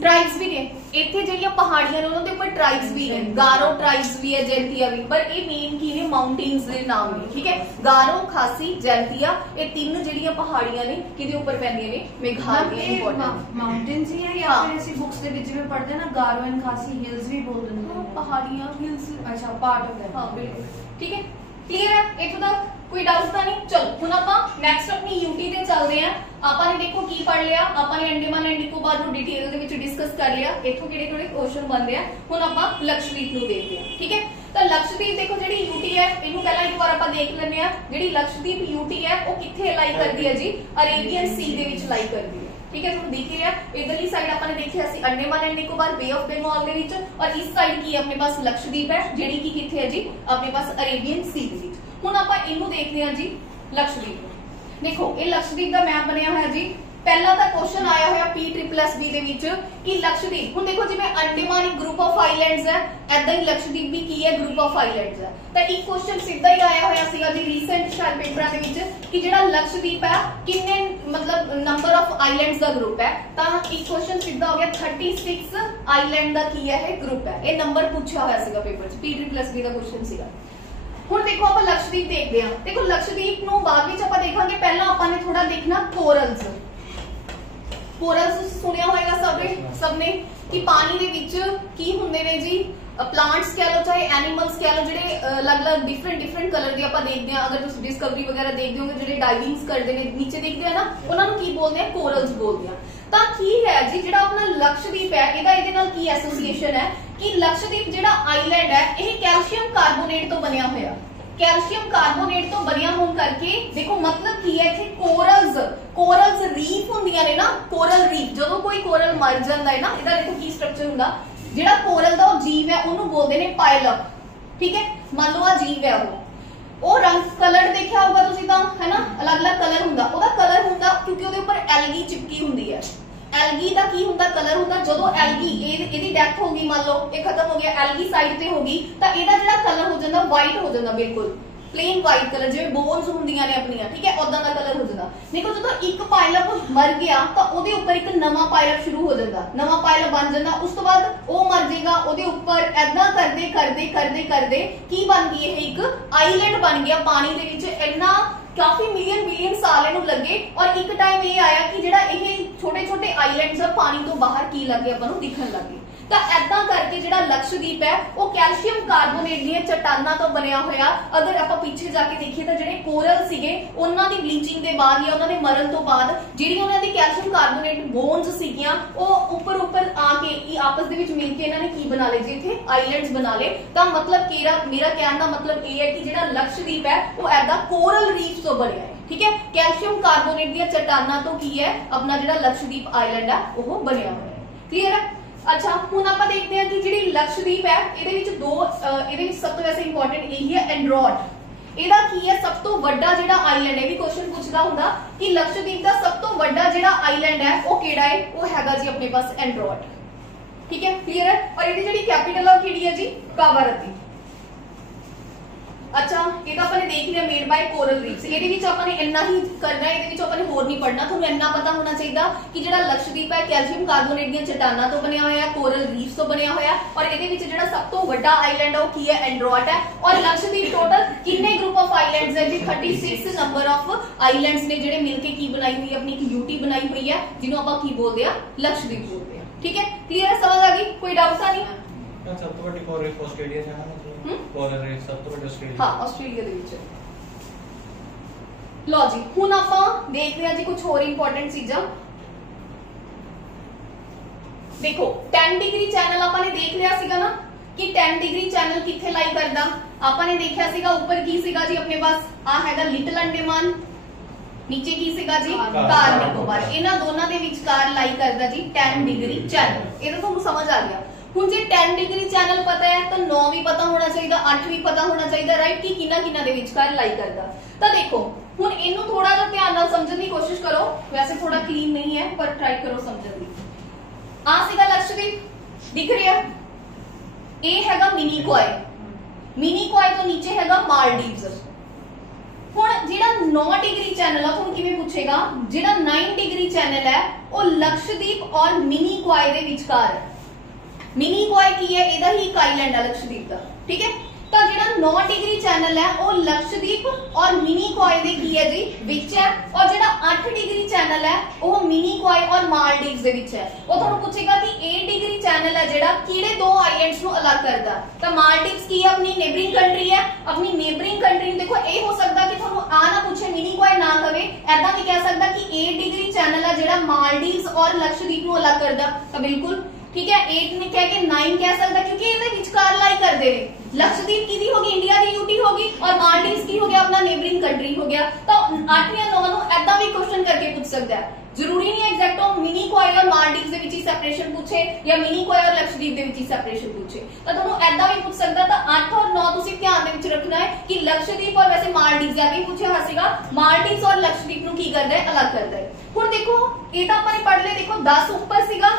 ट्राइब्स भी ने इत्थे ਜਿਹੜੀਆਂ ਪਹਾੜੀਆਂ ਨੇ ਉਹਨਾਂ ਦੇ ਉੱਪਰ ट्राइब्स भी ने, गारो ट्राइब्स भी है, जैंतिया भी, पर ये मेन की ने माउंटेन्स ਦੇ ਨਾਮ ਨੇ, ठीक है। गारो, खासी, जैंतिया ये 3 ਜਿਹੜੀਆਂ ਪਹਾੜੀਆਂ ਨੇ ਕਿਹਦੇ ਉੱਪਰ ਪੈਂਦੀਆਂ ਨੇ, ਮੇਘਾलय इंपॉर्टेंट माउंटेन्स ही है या फिर ऐसी बुक्स ਦੇ ਵਿੱਚ ਵੀ ਪੜ੍ਹਦੇ ਨਾ गारो एंड खासी हिल्स भी बोल ਦਿੰਦੇ ਨੇ, पहाड़ियां हिल्स, अच्छा पार्ट ऑफ दैट, हां बिल्कुल ठीक है। क्लियर है इथों तक, कोई डाउट तो नहीं। चलो हुण आपां नेक्स्ट अपनी यूटी ते चलदे हैं। आपां ने देखो की पढ़ लिया, आपां ने अंडमान एंड निकोबार ਨੂੰ डिटेल ਦੇ ਵਿੱਚ डिस्कस कर लिया, इथों ਕਿਹੜੇ-ਕਿਹੜੇ क्वेश्चन बन रहे हैं। हुण आपां लक्षद्वीप ਨੂੰ देखते हैं, ठीक है। तो लक्षद्वीप देखो ਜਿਹੜੀ यूटी है ਇਹਨੂੰ ਪਹਿਲਾਂ ਇੱਕ ਵਾਰ ਆਪਾਂ ਦੇਖ ਲੈਂਦੇ ਆ। ਜਿਹੜੀ लक्षद्वीप यूटी है ਉਹ ਕਿੱਥੇ ਲਾਈ ਕਰਦੀ ਹੈ ਜੀ, अरेबियन सी ਦੇ ਵਿੱਚ ਲਾਈ ਕਰਦੀ है, ठीक है। ਤੁਹਾਨੂੰ दिख रहा है इधरली साइड आपने देखिया सी Andaman and Nicobar, Bay of Bengal ਦੇ ਵਿੱਚ, और इस साइड की अपने पास लक्षद्वीप है ਜਿਹੜੀ कि किथे है जी अपने पास अरेबियन सी ਦੇ ਵਿੱਚ। ਹੁਣ ਆਪਾਂ ਇਹਨੂੰ ਦੇਖਦੇ ਹਾਂ ਜੀ लक्षद्वीप। देखो ये लक्षद्वीप का मैप बनया होया जी। पहला तो क्वेश्चन आया होया P++B ਦੇ ਵਿੱਚ कि लक्षद्वीप, ਹੁਣ देखो जिवें अंडमान एक ग्रुप ऑफ आइलैंड्स है, ऐदा ही लक्षद्वीप भी की है ग्रुप ऑफ आइलैंड्स है। तो एक क्वेश्चन सीधा ही आया होया सीगा जी रीसेंट शायद पेपरां दे विच कि जेड़ा लक्षद्वीप है किन्ने मतलब नंबर ऑफ आइलैंड्स दा ग्रुप है। तो एक क्वेश्चन सीधा हो गया 36 आइलैंड दा की है ग्रुप है। ये नंबर पूछा होया सीगा पेपर च, P++B दा क्वेश्चन सीगा। ਹੁਣ ਦੇਖੋ ਆਪਾਂ लक्षद्वीप देखते हैं। देखो लक्षद्वीप ਨੂੰ ਬਾਅਦ ਵਿੱਚ ਆਪਾਂ ਦੇਖਾਂਗੇ, ਪਹਿਲਾਂ ਆਪਾਂ ਨੇ ਥੋੜਾ ਦੇਖਣਾ ਕੋਰल्स। ਕੋਰल्स ਸੁਣਿਆ ਹੋਵੇਗਾ सबने कि पानी ਦੇ ਵਿੱਚ ਕੀ ਹੁੰਦੇ ਨੇ ਜੀ, प्लांट्स कह लो चाहे एनिमल्स कह लो, ਜਿਹੜੇ अलग-अलग डिफरेंट कलर ਦੇ ਆਪਾਂ ਦੇਖਦੇ ਆ। अगर ਤੁਸੀਂ डिस्कवरी वगैरह देखते होगे ਜਿਹੜੇ डाइविंग्स ਕਰਦੇ ਨੇ ਨੀਚੇ ਦੇਖਦੇ ਆ ਨਾ, ਉਹਨਾਂ ਨੂੰ ਕੀ ਬੋਲਦੇ ਆ, ਕੋਰल्स ਬੋਲਦੇ ਆ। ਤਾਂ ਕੀ ਹੈ ਜੀ ਜਿਹੜਾ ਆਪਣਾ लक्षद्वीप है ਇਹਦਾ ਇਹਦੇ ਨਾਲ ਕੀ ਐਸੋਸੀਏਸ਼ਨ ਹੈ कि लक्षद्वीप ਜਿਹੜਾ ਆਈਲੈਂਡ ਹੈ ਇਹ ਕੈਲਸ਼ੀਅਮ ਕਾਰਬੋਨੇਟ ਤੋਂ ਬਣਿਆ ਹੋਇਆ, कैल्शियम कार्बोनेट तो बनिया होने करके देखो मतलब की है इत्थे कोरल्स रीफ हुंदियां ने ना, कोरल रीफ जदों कोई कोरल मर जांदा है ना, इहदा देखो की स्ट्रक्चर हुंदा, जेड़ा कोरल दा जीव है उन्होंने बोलते हैं पाइलम, ठीक है। मान लो आ जीव है वो रंग कलर देखा होगा तुसीं तां, है ना, अलग-अलग कलर हुंदा, ओहदा कलर हुंदा क्योंकि ओहदे उपर एल्गी चिपकी हुंदी है। एल्गी का की हुंदा कलर हुंदा, जदों एल्गी इहदी डेथ हो गई, मान लो ये खत्म हो गया, एल्गी साइड ते हो गई, तां इहदा जिहड़ा कलर हो जांदा वाइट हो जांदा, बिल्कुल प्लेन वाइट कलर, जिवें बोन्स हुंदियां ने अपनियां, ठीक है, उदां दा कलर हो जांदा। देखो जदों एक पाइलप मर गया तां ओहदे उपर एक नवां पाइलप शुरू हो जांदा, नवां पाइलप बन जांदा, उस तो बाद वो मर जाएगा, ओहदे उपर ऐदां करदे करदे करदे करदे की बन गई, यह एक आइलैंड बन गया पानी दे विच। इन्ना काफी मिलियन साल इहनूं लगे, और एक टाइम ये आया कि जिहड़ा ये छोटे छोटे आइलैंड्स पानी तो बाहर की लगे, आपां नूं दिखण लगे। ਤਾਂ ਐਦਾਂ ਕਰਕੇ ਜਿਹੜਾ ਲਕਸ਼ਦੀਪ ਹੈ ਉਹ ਕੈਲਸ਼ੀਅਮ ਕਾਰਬੋਨੇਟ ਦੀਆਂ ਚਟਾਨਾਂ ਤੋਂ ਬਣਿਆ ਹੋਇਆ। ਅਗਰ ਆਪਾਂ ਪਿੱਛੇ ਜਾ ਕੇ ਦੇਖੀਏ ਤਾਂ ਜਿਹੜੇ ਕੋਰਲ ਸੀਗੇ ਉਹਨਾਂ ਦੀ ਬਲੀਚਿੰਗ ਦੇ ਬਾਅਦ ਜਾਂ ਉਹਨਾਂ ਦੇ ਮਰਨ ਤੋਂ ਬਾਅਦ ਜਿਹੜੀ ਉਹਨਾਂ ਦੀ ਕੈਲਸ਼ੀਅਮ ਕਾਰਬੋਨੇਟ ਬੋਨਸ ਸੀਗੀਆਂ ਉਹ ਉੱਪਰ ਆ ਕੇ ਆਪਸ ਦੇ ਵਿੱਚ ਮਿਲ ਕੇ ਇਹਨਾਂ ਨੇ ਕੀ ਬਣਾ ਲਏ ਜੀ, ਇੱਥੇ ਆਈਲੈਂਡਸ ਬਣਾ ਲਏ। ਤਾਂ ਮਤਲਬ ਮੇਰਾ ਕਹਿਣ ਦਾ ਮਤਲਬ ਇਹ ਹੈ ਕਿ ਜਿਹੜਾ ਲਕਸ਼ਦੀਪ ਹੈ ਉਹ ਐਦਾਂ ਕੋਰਲ ਰੀਫ ਤੋਂ ਬਣਿਆ ਹੈ। ठीक है, कैल्शियम कार्बोनेट ਦੀਆਂ चट्टानां तो की है अपना ਜਿਹੜਾ लक्षद्वीप आइलैंड है वो ਬਣਿਆ ਹੋਇਆ है। क्लियर है? अच्छा, ਹੁਣ ਆਪਾਂ ਦੇਖਦੇ ਹਾਂ ਕਿ ਜਿਹੜੀ ਲਕਸ਼ਦੀਪ ਹੈ ਇਹਦੇ ਵਿੱਚ ਇਹਦੇ ਵਿੱਚ ਸਭ ਤੋਂ ਵੈਸੇ ਇੰਪੋਰਟੈਂਟ ਇਹੀ ਹੈ ਐਂਡਰੋਟ। ਇਹਦਾ ਕੀ ਹੈ ਸਭ ਤੋਂ ਵੱਡਾ ਜਿਹੜਾ ਆਈਲੈਂਡ ਹੈ, ਵੀ ਕੁਐਸਚਨ ਪੁੱਛਦਾ ਹੁੰਦਾ ਕਿ ਲਕਸ਼ਦੀਪ ਦਾ ਸਭ ਤੋਂ ਵੱਡਾ ਜਿਹੜਾ ਆਈਲੈਂਡ ਹੈ ਉਹ ਕਿਹੜਾ ਹੈ, ਉਹ ਹੈਗਾ ਜੀ ਆਪਣੇ ਪਾਸ ਐਂਡਰੋਟ। ठीक है, क्लियर है? और ਇਹਦੀ ਜਿਹੜੀ ਕੈਪੀਟਲ ਹੈ ਕਿਹੜੀ ਹੈ ਜੀ, ਕਾਵਾਰਤੀ। अच्छा, ये तो अपने देख लिया मेड बाय कोरल रीफ्स। ਇਹਦੇ ਵਿੱਚ ਆਪਾਂ ਨੇ ਇੰਨਾ ਹੀ ਕਰਨਾ ਹੈ, ਇਹਦੇ ਵਿੱਚ ਆਪਾਂ ਨੇ ਹੋਰ ਨਹੀਂ ਪੜਨਾ। ਤੁਹਾਨੂੰ ਇੰਨਾ ਪਤਾ ਹੋਣਾ ਚਾਹੀਦਾ ਕਿ ਜਿਹੜਾ ਲਕਸ਼ਦੀਪ ਹੈ ਕੈਲਸ਼ੀਅਮ ਕਾਰਬੋਨੇਟ ਦੀਆਂ ਚਟਾਨਾਂ ਤੋਂ ਬਣਿਆ ਹੋਇਆ, ਕੋਰਲ ਰੀਫਸ ਤੋਂ ਬਣਿਆ ਹੋਇਆ, ਔਰ ਇਹਦੇ ਵਿੱਚ ਜਿਹੜਾ ਸਭ ਤੋਂ ਵੱਡਾ ਆਈਲੈਂਡ ਹੈ ਉਹ ਕੀ ਹੈ, ਐਂਡਰੋਟ ਹੈ। ਔਰ ਲਕਸ਼ਦੀਪ ਟੋਟਲ ਕਿੰਨੇ ਗਰੁੱਪ ਆਫ ਆਈਲੈਂਡਸ ਹੈ ਜੀ, 36 ਨੰਬਰ ਆਫ ਆਈਲੈਂਡਸ ਨੇ ਜਿਹੜੇ ਮਿਲ ਕੇ ਕੀ ਬਣਾਈ ਹੋਈ ਹੈ, ਆਪਣੀ ਇੱਕ ਯੂਟੀ ਬਣਾਈ ਹੋਈ ਹੈ ਜਿਹਨੂੰ ਆਪਾਂ ਕੀ ਬੋਲਦੇ ਆ, ਲਕਸ਼ਦੀਪ ਬੋਲਦੇ ਆ। ठीक है, क्लियर है? समझ आ गई? कोई डाउट था नहीं? सब तो बड़ी कोरल रीफ ऑस्ट्रेलिया है ना, कोरल रीफ सब तो बड़ी ऑस्ट्रेलिया। हाँ, ऑस्ट्रेलिया ਦੇ ਵਿੱਚ। ਲਓ ਜੀ, ਹੁਣ ਆਪਾਂ ਦੇਖਦੇ ਹਾਂ ਜੀ ਕੁਝ ਹੋਰ ਇੰਪੋਰਟੈਂਟ ਚੀਜ਼ਾਂ। ਦੇਖੋ 10 ਡਿਗਰੀ ਚੈਨਲ ਆਪਾਂ ਨੇ ਦੇਖ ਲਿਆ ਸੀਗਾ ਨਾ ਕਿ 10 ਡਿਗਰੀ ਚੈਨਲ ਕਿੱਥੇ ਲਾਈ ਕਰਦਾ। ਆਪਾਂ ਨੇ ਦੇਖਿਆ ਸੀਗਾ ਉੱਪਰ ਕੀ ਸੀਗਾ ਜੀ ਆਪਣੇ ਪਾਸ, ਆ ਹੈਗਾ ਲਿਟਲ ਅੰਡੇਮਾਨ, नीचे की सीगा जी कार निकोबार। इन्हां दोनों दे विचकार लाई करदा जी 10 डिग्री चैनल। ये तो तुहानू समझ आ गया। हुण जे 10 डिग्री चैनल पता है तो 9 भी पता होना चाहिए, 8 भी पता होना चाहिए, राइट, कि किन्ना किन्ना दे विचकार लाई करदा। तो देखो हुण इनू थोड़ा जिहा ध्यान नाल समझण दी कोशिश करो, वैसे थोड़ा क्लीन नहीं है पर ट्राई करो समझण दी। आ सीगा लक्षद्वीप दिख रहा है, ये हैगा मिनीकॉय, मिनीकॉय तो नीचे हैगा मालदीव्स। ਹੁਣ ਜਿਹੜਾ 9 डिग्री चैनल है ਤੁਹਾਨੂੰ ਕਿਵੇਂ ਪੁੱਛੇਗਾ, ਜਿਹੜਾ 9 डिग्री चैनल है ਉਹ ਲਕਸ਼ਦੀਪ ਔਰ ਮਿਨੀਕॉय ਦੇ ਵਿਚਕਾਰ ਹੈ। ਮਿਨੀਕॉय ਕੀ ਹੈ, ਇਹਦਾ ਹੀ ਇੱਕ ਆਈਲੈਂਡ ਹੈ ਲਕਸ਼ਦੀਪ ਦਾ। ਠੀਕ ਹੈ, ਤਾਂ ਜਿਹੜਾ 9 डिग्री चैनल है ਉਹ ਲਕਸ਼ਦੀਪ ਔਰ ਮਿਨੀਕॉय ਦੇ ਕੀ ਹੈ ਜੀ, ਵਿੱਚ ਹੈ। ਔਰ ਜਿਹੜਾ 8 डिग्री चैनल है ਉਹ ਮਿਨੀਕॉय ਔਰ ਮਾਲਦੀਵਸ ਦੇ ਵਿੱਚ ਹੈ। ਉਹ ਤੁਹਾਨੂੰ ਪੁੱਛੇਗਾ ਕਿ 8 डिग्री चैनल है ਜਿਹੜਾ ਕਿਹੜੇ ਦੋ ਆਈਲੈਂਡਸ ਨੂੰ ਅਲੱਗ ਕਰਦਾ। ਤਾਂ ਮਾਲਦੀਵਸ ਕੀ ਹੈ, ਆਪਣੀ ਨੇਬਰਿੰਗ ਕੰਟਰੀ ਹੈ। ਆਪਣੀ ਨੇਬਰਿੰਗ ਕੰਟਰੀ ਨੂੰ ਦੇਖੋ, ਇਹ ਹੋ ਸਕਦਾ ਕਿ ਤੁਹਾਨੂੰ ਆ ਨਾ ਪੁੱਛੇ ਮਿਨੀਕॉय ਨਾ ਕਵੇ, ਐਦਾਂ ਵੀ ਕਹਿ ਸਕਦਾ ਕਿ 8 डिग्री चैनल है ਜਿਹੜਾ ਮਾਲਦੀਵਸ ਔਰ ਲਕਸ਼ਦੀਪ ਨੂੰ ਅਲੱਗ ਕਰਦਾ। ਤਾਂ ਬਿਲकुल ठीक है, 8 ने कह के 9 कह सकता क्योंकि ये विचकार लाई कर दे। लक्षद्वीप की होगी, इंडिया की यूटी होगी, और मालदीव्स की हो गया अपना नेबरिंग कंट्री हो गया। तो 8 या 9 नु ऐदा भी क्वेश्चन करके पूछ सकता है। जरूरी नहीं एग्जैक्ट मिनीकॉय और मालदीव्स दे विच ही सेपरेशन पूछे या मिनीकॉय और लक्षद्वीप दे विच ही सेपरेशन पूछे, तो तुहानू ऐदा भी पूछ सकदा। तो 8 और 9 तुसीं ध्यान दे विच रखना है कि लक्षद्वीप और वैसे मालदीव्स आ भी पूछे हा सीगा, मालदीव्स और लक्षद्वीप नु की करदा है, अलग करदा है। हुण देखो ये तो आपां ने पढ़ लिया, देखो 10 ऊपर सीगा,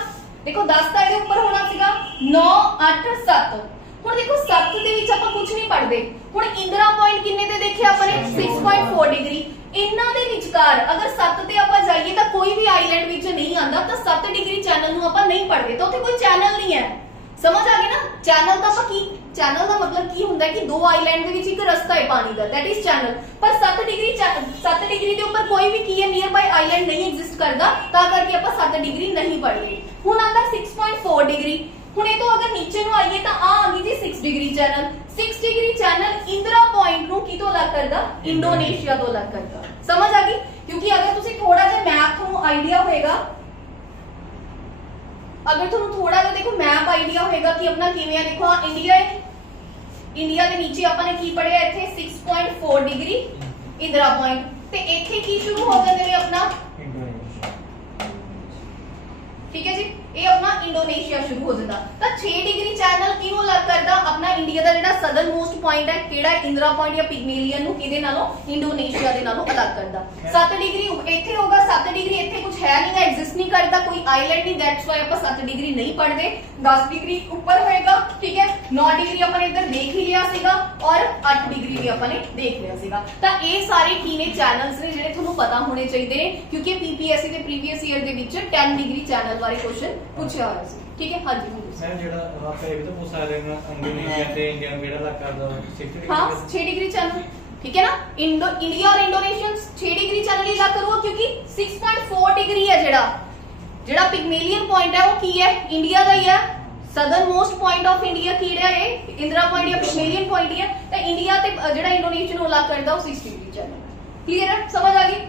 देखो 10 ਤਾਂ ਇਹਦੇ ਉੱਪਰ ਹੋਣਾ ਸੀਗਾ, 9 8 7। ਹੁਣ ਦੇਖੋ 7 ਦੇ ਵਿੱਚ ਆਪਾਂ ਕੁਝ ਨਹੀਂ ਪੜਦੇ। ਹੁਣ ਇੰਦਰਾ ਪੁਆਇੰਟ ਕਿੰਨੇ ਤੇ ਦੇਖਿਆ ਆਪਾਂ ਨੇ, 6.4 ਡਿਗਰੀ। ਇਹਨਾਂ ਦੇ ਵਿਚਕਾਰ ਅਗਰ 7 ਤੇ ਆਪਾਂ ਜਾਈਏ ਤਾਂ ਕੋਈ ਵੀ ਆਈਲੈਂਡ ਵਿੱਚ ਨਹੀਂ ਆਂਦਾ, ਤਾਂ 7 ਡਿਗਰੀ ਚੈਨਲ ਨੂੰ ਆਪਾਂ ਨਹੀਂ ਪੜਦੇ, ਤਾਂ ਉੱਥੇ ਕੋਈ ਚੈਨਲ ਨਹੀਂ ਹੈ। समझ आ गई ना? चैनल का ਆਪਾਂ ਕੀ, चैनल का मतलब की ਹੁੰਦਾ है कि दो आइलैंड ਦੇ ਵਿੱਚ ਇੱਕ ਰਸਤਾ ਹੈ ਪਾਣੀ ਦਾ, दैट इज चैनल। पर 7 डिग्री ਦੇ ਉੱਪਰ ਕੋਈ ਵੀ ਕੀ ਹੈ ਨੀਅਰ ਬਾਈ ਆइलैंड नहीं एग्जिस्ट करता, ਤਾਂ ਕਰਕੇ ਆਪਾਂ 7 डिग्री नहीं पढ़ਦੇ। ਹੁਣ ਆਂਦਾ 6.4 डिग्री। ਹੁਣ ਇਹ ਤੋਂ ਅਗਰ ਨੀਚੇ ਨੂੰ ਆਈਏ ਤਾਂ ਆ ਆ ਗਈ ਜੀ 6 degree channel. 6 degree channel Indira point ਨੂੰ ਕੀ ਤੋਂ ਅਲੱਗ ਕਰਦਾ, ਇੰਡੋਨੇਸ਼ੀਆ ਤੋਂ ਅਲੱਗ ਕਰਦਾ। समझ आ गई? क्योंकि अगर ਤੁਸੀਂ ਥੋੜਾ ਜਿਹਾ ਮੈਪ ਨੂੰ ਆਈਡੀਆ ਹੋਏਗਾ, अगर तुहानू थोड़ा जिहा देखो मैप आइडिया होएगा कि अपना किवें है, देखो इंडिया है, इंडिया के नीचे अपन ने की पढ़िया इत्थे 6.4 डिग्री इंदिरा पॉइंट, ते इत्थे की शुरू हो जांदे ने अपना इंडोनेशिया। ठीक है जी, ये अपना इंडोनेशिया शुरू हो जाता। तो 6 डिग्री चैनल किनू अलग करदा, अपना इंडिया दा जेहड़ा सदर्न मोस्ट पॉइंट है केड़ा, इंदिरा पॉइंट या पिगमेलियन नु किदे नालों, इंडोनेशिया दे नालों अलग करदा। 7 डिग्री इत्थे होगा, 7 डिग्री इत्थे कुछ है नहीं, एग्जिस्ट नहीं करता, कोई आइलैंड नहीं, दैट्स व्हाई अपन 7 डिग्री नहीं पढ़दे। 10 डिग्री ऊपर होएगा, ठीक है। 9 डिग्री अपन इधर देख ही लिया सीगा, और 8 डिग्री भी अपन ने देख लिया सीगा। तो ये सारे की ने चैनल्स ने जेहड़े तुहानू पता होने चाहिए, क्योंकि पीपीएससी दे प्रीवियस ईयर दे विच 10 डिग्री चैनल बारे क्वेश्चन पूछा होया सी। ठीक है, हां जी मैं जेड़ा आप ये भी तो पूछ सकते हैं इंडोनेशिया से इंडिया में केड़ा लग करदा 6 डिग्री। हां, 6 डिग्री चैनल, ठीक है ना। इंडिया और इंडोनेशिया 6 डिग्री चैनल ही लग करूगा, क्योंकि 6.4 डिग्री है जेड़ा पिगमेलियन पॉइंट है वो की है, इंडिया का ही है। Southern most point of India ਕਿਹੜਾ ਹੈ? ਇੰਦਰਾ ਪੁਆਇੰਟ ਜਾਂ ਪਿਗਮੇਲੀਅਨ ਪੁਆਇੰਟ ਹੈ। ਤਾਂ ਇੰਡੀਆ ਤੇ ਜਿਹੜਾ ਇੰਡੋਨੇਸ਼ੀਆ ਨੂੰ ਅਲੱਗ ਕਰਦਾ ਉਹ 60 ਡਿਗਰੀ ਚੈਨਲ ਹੈ। ਕਲੀਅਰ ਹੈ? ਸਮਝ ਆ ਗਈ?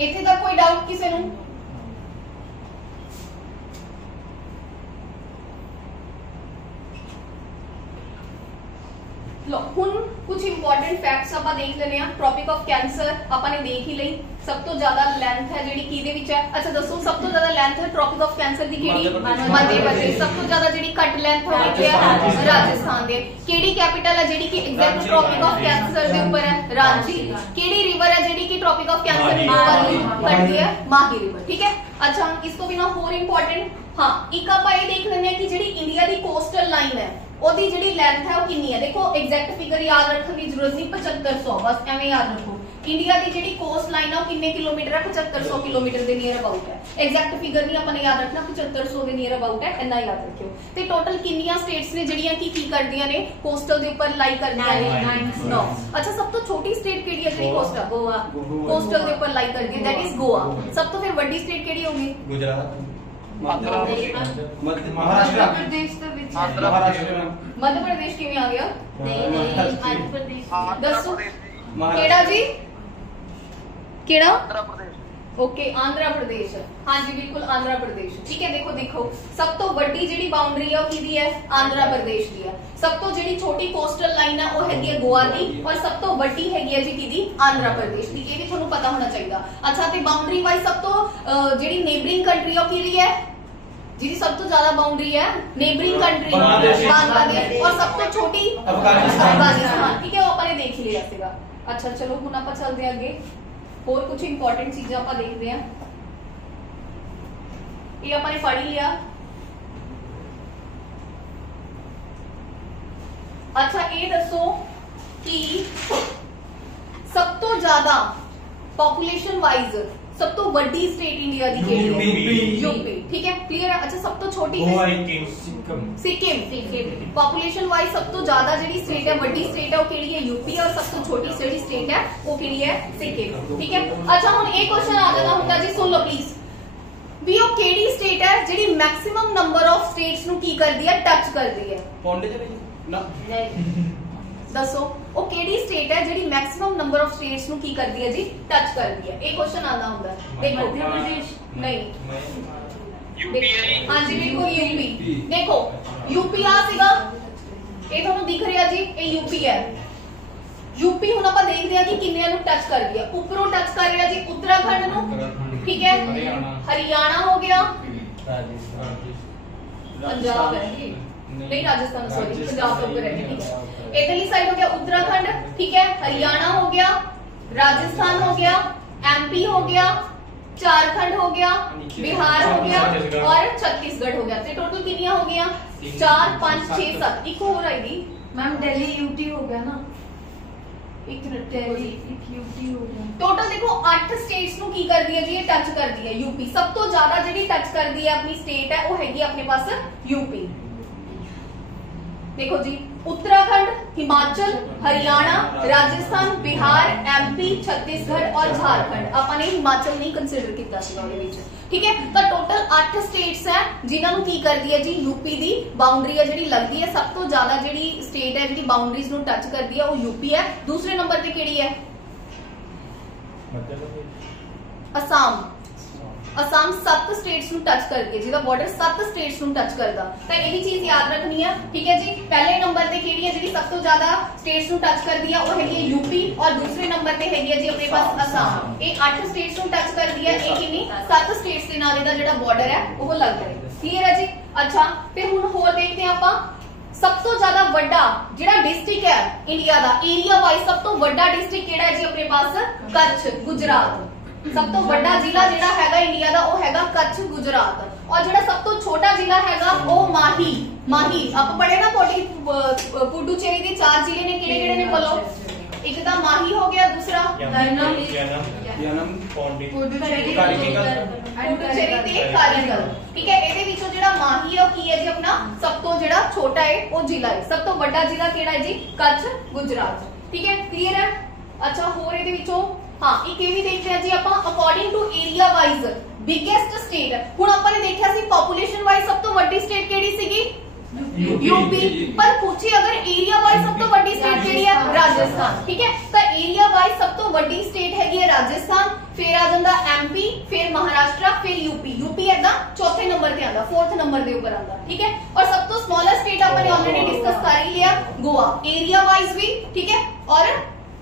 ਇੱਥੇ ਤੱਕ ਕੋਈ ਡਾਊਟ ਕਿਸੇ ਨੂੰ? लो हुन कुछ इंपॉर्टेंट फैक्ट्स ਆਪਾਂ ਦੇਖ ਲੈਨੇ ਆ। ਟੌਪਿਕ ਆਫ ਕੈਂਸਰ ਆਪਾਂ ਨੇ ਦੇਖ ਹੀ ਲਈ। ਸਭ ਤੋਂ ਜ਼ਿਆਦਾ ਲੈਂਥ ਹੈ ਜਿਹੜੀ ਕਿਹਦੇ ਵਿੱਚ ਹੈ? ਅੱਛਾ ਦੱਸੋ, ਸਭ ਤੋਂ ਜ਼ਿਆਦਾ ਲੈਂਥ ਹੈ ਟੌਪਿਕ ਆਫ ਕੈਂਸਰ ਦੀ ਕਿਹੜੀ? ਮੱਧ ਪ੍ਰਦੇਸ਼। ਸਭ ਤੋਂ ਜ਼ਿਆਦਾ ਜਿਹੜੀ ਘੱਟ ਲੈਂਥ ਹੈ ਕਿਹੜੀ ਹੈ? ਰਾਜਸਥਾਨ ਦੇ। ਕਿਹੜੀ ਕੈਪੀਟਲ ਹੈ ਜਿਹੜੀ ਕਿ ਐਗਜ਼ੈਕਟ ਟੌਪਿਕ ਆਫ ਕੈਂਸਰ ਦੇ ਉੱਪਰ ਹੈ? ਰਾਂਚੀ। ਕਿਹੜੀ ਰਿਵਰ ਹੈ ਜਿਹੜੀ ਕਿ ਟੌਪਿਕ ਆਫ ਕੈਂਸਰ ਨੂੰ ਕੱਢਦੀ ਹੈ? ਮਾਹੀ ਰਿਵਰ। ਠੀਕ ਹੈ। ਅੱਛਾ ਇਸ ਤੋਂ ਬਿਨਾ ਹੋਰ ਇੰਪॉर्टेंट ਹਾਂ ਇੱਕ ਆਪਾਂ ਇਹ ਦੇਖ ਲੈਂਦੇ ਆ ਕਿ ਜਿਹੜੀ ਇੰਡੀਆ ਦੀ ਕੋਸਟਲ ਲਾਈਨ ਹੈ ਉਹਦੀ ਜਿਹੜੀ ਲੈਂਥ ਹੈ ਉਹ ਕਿੰਨੀ ਹੈ। ਦੇਖੋ ਐਗਜ਼ੈਕਟ ਫਿਗਰ ਯਾਦ ਰੱਖਣ ਦੀ ਜ਼ਰੂਰਤ ਨਹੀਂ, 7500 ਬਸ ਐਵੇਂ ਯਾਦ ਰੱਖੋ। ਇੰਡੀਆ ਦੀ ਜਿਹੜੀ ਕੋਸਟ ਲਾਈਨ ਹੈ ਉਹ ਕਿੰਨੇ ਕਿਲੋਮੀਟਰ ਹੈ? 7500 ਕਿਲੋਮੀਟਰ ਦੇ ਨੀਅਰ ਅਬਾਊਟ ਹੈ। ਐਗਜ਼ੈਕਟ ਫਿਗਰ ਨਹੀਂ ਆਪਾਂ ਨੇ ਯਾਦ ਰੱਖਣਾ, 7500 ਦੇ ਨੀਅਰ ਅਬਾਊਟ ਹੈ, ਇੰਨਾ ਯਾਦ ਰੱਖਿਓ। ਤੇ ਟੋਟਲ ਕਿੰਨੀਆਂ ਸਟੇਟਸ ਨੇ ਜਿਹੜੀਆਂ ਕੀ ਕਰਦੀਆਂ ਨੇ? ਕੋਸਟਲ ਦੇ ਉੱਪਰ ਲਾਈ ਕਰਦੀਆਂ ਨੇ? 9। ਅੱਛਾ ਸਭ ਤੋਂ ਛੋਟੀ ਸਟੇਟ ਕਿਹੜੀ ਹੈ ਜਿਹੜੀ ਕੋਸਟਲ? ਗੋਆ। ਕੋਸਟਲ ਦੇ ਉੱਪਰ ਲਾਈ ਕਰਦੀ ਹੈ, ਦੈਟ ਇਜ਼ ਗੋਆ। ਸਭ ਤੋਂ ਫਿਰ ਵੱਡੀ ਸਟੇਟ ਕਿਹੜੀ ਹੋਗੀ? ਗੁਜਰਾਤ। ਮੱਧ ਪ੍ਰਦੇਸ਼ ਦੇ ਵਿੱਚ ਮੱਧ ਪ੍ਰਦੇਸ਼ ਕਿਵੇਂ ਆ ਗਿਆ? ਨਹੀਂ ਆਂਧਰਾ ਪ੍ਰਦੇਸ਼। ਦੱਸੋ ਕਿਹੜਾ ਜੀ? ਕਿਹੜਾ? ਆਂਧਰਾ ਪ੍ਰਦੇਸ਼। ਓਕੇ ਆਂਧਰਾ ਪ੍ਰਦੇਸ਼। ਹਾਂਜੀ ਬਿਲਕੁਲ ਆਂਧਰਾ ਪ੍ਰਦੇਸ਼। ਠੀਕ ਹੈ। ਦੇਖੋ ਸਭ ਤੋਂ ਵੱਡੀ ਜਿਹੜੀ ਬਾਉਂਡਰੀ ਹੈ ਉਹ ਕਿਹਦੀ ਹੈ? ਆਂਧਰਾ ਪ੍ਰਦੇਸ਼ ਦੀ ਹੈ। ਸਭ ਤੋਂ ਜਿਹੜੀ ਛੋਟੀ ਕੋਸਟਲ ਲਾਈਨ ਹੈ ਉਹ ਹੈਗੀ ਹੈ ਗੋਆ ਦੀ, ਔਰ ਸਭ ਤੋਂ ਵੱਡੀ ਹੈਗੀ ਹੈ ਜੀ ਕਿਹਦੀ? ਆਂਧਰਾ ਪ੍ਰਦੇਸ਼ ਦੀ। ਇਹ ਵੀ ਤੁਹਾਨੂੰ ਪਤਾ ਹੋਣਾ ਚਾਹੀਦਾ। ਅੱਛਾ ਤੇ ਬਾਉਂਡਰੀ ਵਾਈਜ਼ ਸਭ ਤੋਂ ਜਿਹੜੀ ਨੇਬਰਿੰਗ ਕੰਟਰੀ ਉਹ ਕਿਹਦੀ ਹੈ? ਜਿਹਦੀ ਸਭ ਤੋਂ ਜ਼ਿਆਦਾ ਬਾਉਂਡਰੀ ਹੈ ਨੇਬਰਿੰਗ ਕੰਟਰੀ ਬਾंग्लादेश, ਔਰ ਸਭ ਤੋਂ ਛੋਟੀ ਅਫਗਾनिस्तान। ਠੀਕ ਹੈ ਉਹ ਆਪਾਂ ਨੇ ਦੇਖ ਲਿਆ ਸੀਗਾ। ਅੱਛਾ ਚਲੋ ਹੁਣ ਆਪਾਂ ਚੱਲਦੇ ਹਾਂ ਅੱਗੇ। ਹੋਰ ਕੁਝ ਇੰਪॉर्टेंट ਚੀਜ਼ਾਂ ਆਪਾਂ ਦੇਖਦੇ ਹਾਂ। ਇਹ ਆਪਾਂ ਨੇ ਪੜ੍ਹ ਲਿਆ। ਅੱਛਾ ਇਹ ਦੱਸੋ ਕਿ ਸਭ ਤੋਂ ਜ਼ਿਆਦਾ ਪੋਪੂਲੇਸ਼ਨ ਵਾਈਜ਼ ਸਭ ਤੋਂ ਵੱਡੀ ਸਟੇਟ ਇੰਡੀਆ ਦੀ ਕਿਹੜੀ ਹੈ? यूपी। ठीक है क्लियर है। अच्छा सब तो छोटी सिक्किम। पॉपुलेशन वाइज सब तो ज्यादा ਜਿਹੜੀ ਸਟੇਟ ਹੈ ਵੱਡੀ ਸਟੇਟ ਹੈ ਉਹ ਕਿਹੜੀ ਹੈ? यूपी। और सब तो छोटी ਜਿਹੜੀ ਸਟੇਟ ਹੈ ਉਹ ਕਿਹੜੀ ਹੈ? सिक्किम। ठीक है। अच्छा ਹੁਣ ਇਹ ਕੁਐਸਚਨ ਆ ਜਾਣਾ ਹੁੰਦਾ ਜੀ, ਸੁਣ ਲਓ ਪਲੀਜ਼ ਵੀ ਉਹ ਕਿਹੜੀ ਸਟੇਟ ਹੈ ਜਿਹੜੀ ਮੈਕਸਿਮਮ ਨੰਬਰ ਆਫ ਸਟੇਟਸ ਨੂੰ ਕੀ ਕਰਦੀ ਹੈ? ਟੱਚ ਕਰਦੀ ਹੈ। ਪੌਂਡੀਚੇਰੀ ਨਾ ਦੱਸੋ ਉਹ ਕਿਹੜੀ ਸਟੇਟ ਹੈ ਜਿਹੜੀ ਮੈਕਸਿਮਮ ਨੰਬਰ ਆਫ ਸਟੇਟਸ ਨੂੰ ਕੀ ਕਰਦੀ ਹੈ ਜੀ? ਟੱਚ ਕਰਦੀ ਹੈ। ਇਹ ਕੁਐਸਚਨ ਆਉਂਦਾ ਹੁੰਦਾ। ਦੇਖੋ ਮੱਧ ਪ੍ਰਦੇਸ਼ ਨਹੀਂ यूपी। ਹਾਂਜੀ ਬਿਲਕੁਲ यूपी। देखो यूपी ਆ ਸੀਗਾ, ਇਹ ਤੁਹਾਨੂੰ ਦਿਖ ਰਿਹਾ ਜੀ, ਇਹ यूपी ਹੈ। यूपी ਹੁਣ ਆਪਾਂ ਦੇਖਦੇ ਹਾਂ ਕਿ ਕਿੰਨਿਆਂ ਨੂੰ ਟੱਚ ਕਰਦੀ ਹੈ। ਉੱਪਰੋਂ ਟੱਚ ਕਰ ਰਿਹਾ ਜੀ ਉੱਤਰਾਖੰਡ ਨੂੰ। ਠੀਕ ਹੈ। ਹਰਿਆਣਾ ਹੋ ਗਿਆ, ਪੰਜਾਬ ਹੈ ਜੀ नहीं राजस्थान सॉरी पंजाब तो ऊपर है। ठीक है। इधरली साइड हो गया उत्तराखंड। ठीक है। हरियाणा हो गया, राजस्थान हो गया, एमपी हो गया, झारखंड हो गया, बिहार हो गया और छत्तीसगढ़ हो गया। तो टोटल कितनियां हो गया? 4 5 6 7 एक हो रही थी मैम दिल्ली यूटी हो गया ना, एक दिल्ली एक यूटी हो गया। टोटल देखो 8 स्टेट्स ਨੂੰ ਕੀ ਕਰਦੀ ਹੈ ਜੀ? ਇਹ ਟੱਚ ਕਰਦੀ ਹੈ यूपी। ਸਭ ਤੋਂ ਜ਼ਿਆਦਾ ਜਿਹੜੀ ਟੱਚ ਕਰਦੀ ਹੈ ਆਪਣੀ ਸਟੇਟ ਹੈ ਉਹ ਹੈਗੀ ਆਪਣੇ ਪਾਸ यूपी। देखो जी उत्तराखंड, हिमाचल, हरियाणा, राजस्थान, बिहार, एमपी, छत्तीसगढ़ और झारखंड। आपने हिमाचल नहीं कंसीडर किया सीगा ਉਹਦੇ ਵਿੱਚ। ठीक है। तो टोटल 8 स्टेट्स है जिन्हां ਨੂੰ ਕੀ ਕਰਦੀ ਹੈ ਜੀ? यूपी ਦੀ ਬਾਉਂਡਰੀ ਹੈ ਜਿਹੜੀ ਲੱਗਦੀ ਹੈ। ਸਭ ਤੋਂ ਜ਼ਿਆਦਾ ਜਿਹੜੀ ਸਟੇਟ ਹੈ ਜਿਹੜੀ ਬਾਉਂਡਰੀਜ਼ ਨੂੰ ਟੱਚ ਕਰਦੀ ਹੈ ਉਹ यूपी ਹੈ। ਦੂਸਰੇ ਨੰਬਰ ਤੇ ਕਿਹੜੀ ਹੈ? असम। असम 7 स्टेट्स ਨੂੰ ਟੱਚ ਕਰਦੀ ਹੈ, ਜਿਹਦਾ ਬਾਰਡਰ 7 स्टेट्स ਨੂੰ ਟੱਚ ਕਰਦਾ। ਤਾਂ ਇਹ ਵੀ ਚੀਜ਼ ਯਾਦ ਰੱਖਣੀ ਹੈ। ਠੀਕ ਹੈ ਜੀ। ਪਹਿਲੇ ਨੰਬਰ ਤੇ ਕਿਹੜੀ ਹੈ ਜਿਹੜੀ ਸਭ ਤੋਂ ਜ਼ਿਆਦਾ स्टेट्स ਨੂੰ ਟੱਚ ਕਰਦੀ ਹੈ? ਉਹ ਹੈਗੀ ਹੈ यूपी। ਔਰ ਦੂਸਰੇ ਨੰਬਰ ਤੇ ਹੈਗੀ ਹੈ ਜੀ ਆਪਣੇ ਪਾਸ असम। ਇਹ 8 स्टेट्स ਨੂੰ ਟੱਚ ਕਰਦੀ ਹੈ। ਇਹ ਕਿੰਨੀ? 7 स्टेट्स ਦੇ ਨਾਲ ਇਹਦਾ ਜਿਹੜਾ ਬਾਰਡਰ ਹੈ ਉਹ ਲੱਗਦਾ ਹੈ। ਕਲੀਅਰ ਹੈ ਜੀ। ਅੱਛਾ ਫਿਰ ਹੁਣ ਹੋਰ ਦੇਖਦੇ ਹਾਂ ਆਪਾਂ। ਸਭ ਤੋਂ ਜ਼ਿਆਦਾ ਵੱਡਾ ਜਿਹੜਾ ਡਿਸਟ੍ਰਿਕਟ ਹੈ ਇੰਡੀਆ ਦਾ ਏਰੀਆ ਵਾਈਜ਼ ਸਭ ਤੋਂ ਵੱਡਾ ਡਿਸਟ੍ਰਿਕਟ ਕਿਹੜਾ ਹੈ ਜੀ ਆਪਣੇ ਪਾਸ? ਕੱਛ, ਗੁਜਰਾਤ। ਸਭ ਤੋਂ ਵੱਡਾ ਜ਼ਿਲ੍ਹਾ ਜਿਹੜਾ ਹੈਗਾ ਇੰਡੀਆ ਦਾ ਉਹ ਹੈਗਾ ਕੱਛ, ਗੁਜਰਾਤ। ਔਰ ਜਿਹੜਾ ਸਭ ਤੋਂ ਛੋਟਾ ਜ਼ਿਲ੍ਹਾ ਹੈਗਾ ਉਹ ਮਾਹੀ। ਆਪ ਪੜ੍ਹੇ ਨਾ ਪੁਡੂਚੇਰੀ ਦੇ 4 ਜ਼ਿਲ੍ਹੇ ਨੇ, ਕਿਹੜੇ ਨੇ ਬੋਲੋ? ਇੱਕ ਤਾਂ ਮਾਹੀ ਹੋ ਗਿਆ, ਦੂਸਰਾ ਪੁਡੂਚੇਰੀ ਤੇ ਕਾਰੀਗਲ। ਠੀਕ ਹੈ। ਇਹਦੇ ਵਿੱਚੋਂ ਜਿਹੜਾ ਮਾਹੀ ਹੈ ਉਹ ਕੀ ਹੈ ਜੀ? ਆਪਣਾ ਸਭ ਤੋਂ ਜਿਹੜਾ ਛੋਟਾ ਹੈ ਉਹ ਜ਼ਿਲ੍ਹਾ ਹੈ। ਸਭ ਤੋਂ ਵੱਡਾ ਜ਼ਿਲ੍ਹਾ ਕਿਹੜਾ ਹੈ ਜੀ? ਕੱਛ, ਗੁਜਰਾਤ। ਠੀਕ ਹੈ। ਕਲੀਅਰ ਹੈ। अच्छा होर ਇਹਦੇ ਵਿੱਚੋਂ हाँ एक ये भी देखते हैं जी ਆਪਾਂ according to area wise biggest state ਹੁਣ ਆਪਾਂ ਨੇ ਦੇਖਿਆ ਸੀ पॉपुलेशन वाइज सब तो ਵੱਡੀ स्टेट ਕਿਹੜੀ ਸੀਗੀ यूपी पर पूछे अगर एरिया वाइज सब तो बड़ी स्टेट केड़ी है राजस्थान ठीक है तो एरिया वाइज सब तो बड़ी स्टेट हैगी है राजस्थान फिर आ जांदा एमपी फिर महाराष्ट्र फिर यूपी ऐदा चौथे नंबर ते आंदा फोर्थ नंबर दे ऊपर आंदा ठीक है और सब तो स्मॉलर स्टेट आपने ऑलरेडी डिस्कस कर ही लिया गोवा एरिया वाइज भी ठीक है और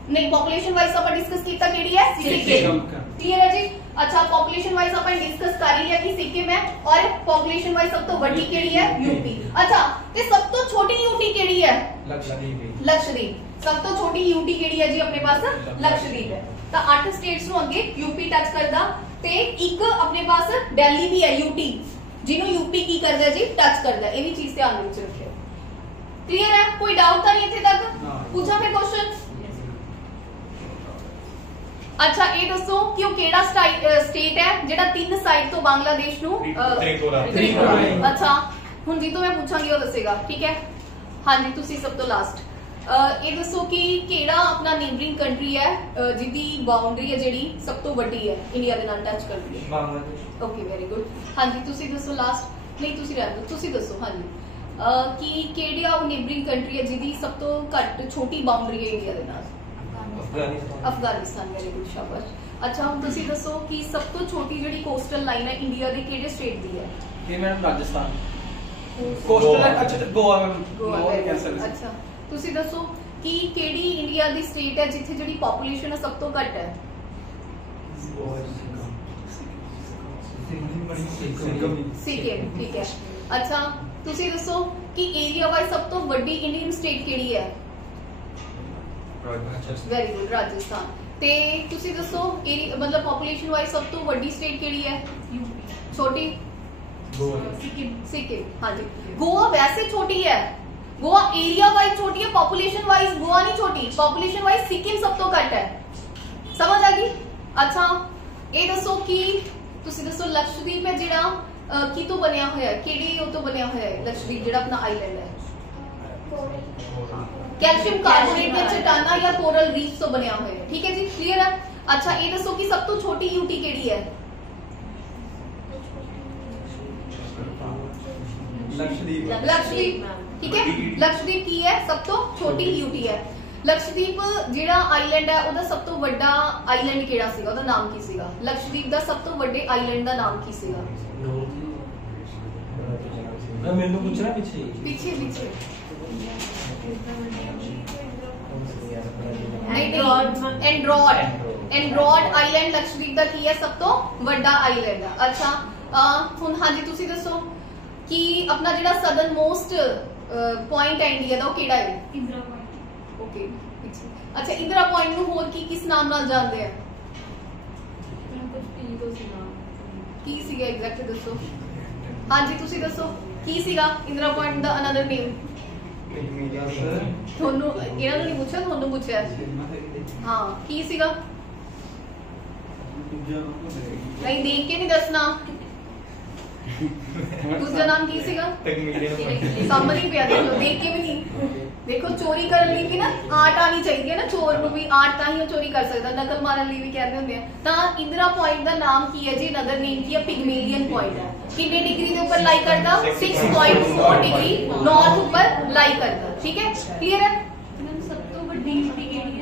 नहीं पॉपुलेशन वाइज अपन डिस्कस कीता केड़ी है सिक्किम क्लियर है जी अच्छा पॉपुलेशन वाइज अपन डिस्कस कर ही लिया कि सिक्किम है और पॉपुलेशन वाइज सब तो बड़ी केड़ी है यूपी अच्छा ते सब तो छोटी यूटी केड़ी है लक्षद्वीप सब तो छोटी यूटी केड़ी है जी अपने पास लक्षद्वीप है तो 8 स्टेट्स नु अगे यूपी टच करदा ते एक अपने पास दिल्ली भी है यूटी जिन्हों यूपी की करदा जी टच करदा ये भी चीज ध्यान विच रखियो क्लियर है कोई डाउट था नहीं इत्थे तक पूछा मैं क्वेश्चन अच्छा ये दसो कि वो केड़ा स्टेट है जेड़ा 3 साइड तो बांग्लादेश नु त्रिपुरा अच्छा हुन जी तो मैं पूछांगी वो दसेगा ठीक है हां जी तुसी सब तो लास्ट ये दसो कि केड़ा अपना नेबरिंग कंट्री है जिदी बाउंड्री है जेड़ी सब तो बड़ी है इंडिया दे नाल टच करदी है बांग्लादेश ओके वेरी गुड हां जी तुसी दसो लास्ट नहीं तुसी रहन दो तुसी दसो हां जी कि केड़ा वो नेबरिंग कंट्री है जिदी सब तो घट छोटी बाउंड्री है इंडिया दे नाल अफगानिस्तान वेरी गुड शाबाश अच्छा हम तुसी दसो कि सब तो छोटी जेडी कोस्टल लाइन है इंडिया दे केड़े स्टेट दी है ये मैडम राजस्थान कोस्टल अच्छा गोवा कैंसल अच्छा तुसी दसो कि केड़ी इंडिया दी स्टेट है जिथे जेडी पॉपुलेशन है सब तो घट है सिक्किम ठीक है अच्छा तुसी दसो कि एरिया वाइज सब तो बड़ी इंडियन स्टेट केड़ी है वेरी गुड राजस्थान ते तुसी दसो मतलब पॉपुलेशन वाइज सब तो बड़ी स्टेट केड़ी है छोटी सिक्किम हाँ जी गोवा वैसे छोटी है गोवा एरिया वाइज छोटी है पॉपुलेशन वाइज गोवा नहीं छोटी पॉपुलेशन वाइज सिक्किम सब तो घट है समझ आ गई अच्छा ये दसो कि तुसी दसो लक्षद्वीप है जेड़ा की तो बनया होया है केड़ी ओ तो बनया होया है लक्षद्वीप जेड़ा अपना आइलैंड है कैल्शियम कार्बोनेट या चट्टाना या कोरल रीफ तो बनया हुआ है ठीक है जी क्लियर है अच्छा ये दसो कि सब तो छोटी यूटी केड़ी है लक्षद्वीप ठीक है लक्षद्वीप की है सब तो छोटी यूटी है लक्षद्वीप जेड़ा आइलैंड है ओदा सब तो बड़ा आइलैंड केड़ा सीगा ओदा नाम की सीगा लक्षद्वीप दा सब तो बड़े आइलैंड दा नाम की सीगा मैं मेनू पूछ रहा पीछे पीछे एंड्रॉयड आइलैंड लक्षद्वीप दा की है सब तो बड़ा आइलैंड है अच्छा हुन हां जी तुसी दसो कि अपना जेड़ा सदर्न मोस्ट पॉइंट है इंडिया दा ओ केड़ा है इंदिरा पॉइंट ओके अच्छा इंदिरा पॉइंट नु होर की किस नाम नाल जानदे हैं कुछ पी तो सी नाम की सीगा एग्जैक्टली दसो हां जी तुसी दसो की सीगा इंदिरा पॉइंट दा अनदर नेम ਤੁਹਾਨੂੰ ਇਹਨਾਂ ਨੂੰ ਨਹੀਂ ਪੁੱਛਿਆ ਤੁਹਾਨੂੰ ਪੁੱਛਿਆ ਹਾਂ ਕੀ ਸੀਗਾ ਨਹੀਂ ਦੇਖ ਕੇ ਨਹੀਂ ਦੱਸਣਾ ਦੂਜਾ ਨਾਮ ਕੀ ਸੀਗਾ ਸਾਹਮਣੇ ਹੀ ਪਿਆ ਦੇਖੋ ਦੇਖ ਕੇ ਵੀ ਨਹੀਂ ਦੇਖੋ ਚੋਰੀ ਕਰਨ ਲਈ ਵੀ ਨਾ ਆਰਟ ਆਣੀ ਚਾਹੀਦੀ ਹੈ ਨਾ ਚੋਰ ਨੂੰ ਵੀ ਆਰਟ ਤਾਂ ਹੀ ਉਹ ਚੋਰੀ ਕਰ ਸਕਦਾ ਨਕਲ ਮਾਰਨ ਲਈ ਵੀ ਕਹਿੰਦੇ ਹੁੰਦੇ ਆ ਤਾਂ ਇੰਦਰਾ ਪੁਆਇੰਟ ਦਾ ਨਾਮ ਕੀ ਹੈ ਜੀ ਨਦਰ ਨੇਮ ਕੀ ਹੈ ਪਿਗਮੇਲੀਅਨ ਪੁਆਇੰਟ ਹੈ कितने डिग्री के ऊपर लाई करता 6.4 डिग्री नॉर्थ ऊपर लाई करता ठीक है क्लियर है सब तो बड़ी यूटी केड़ी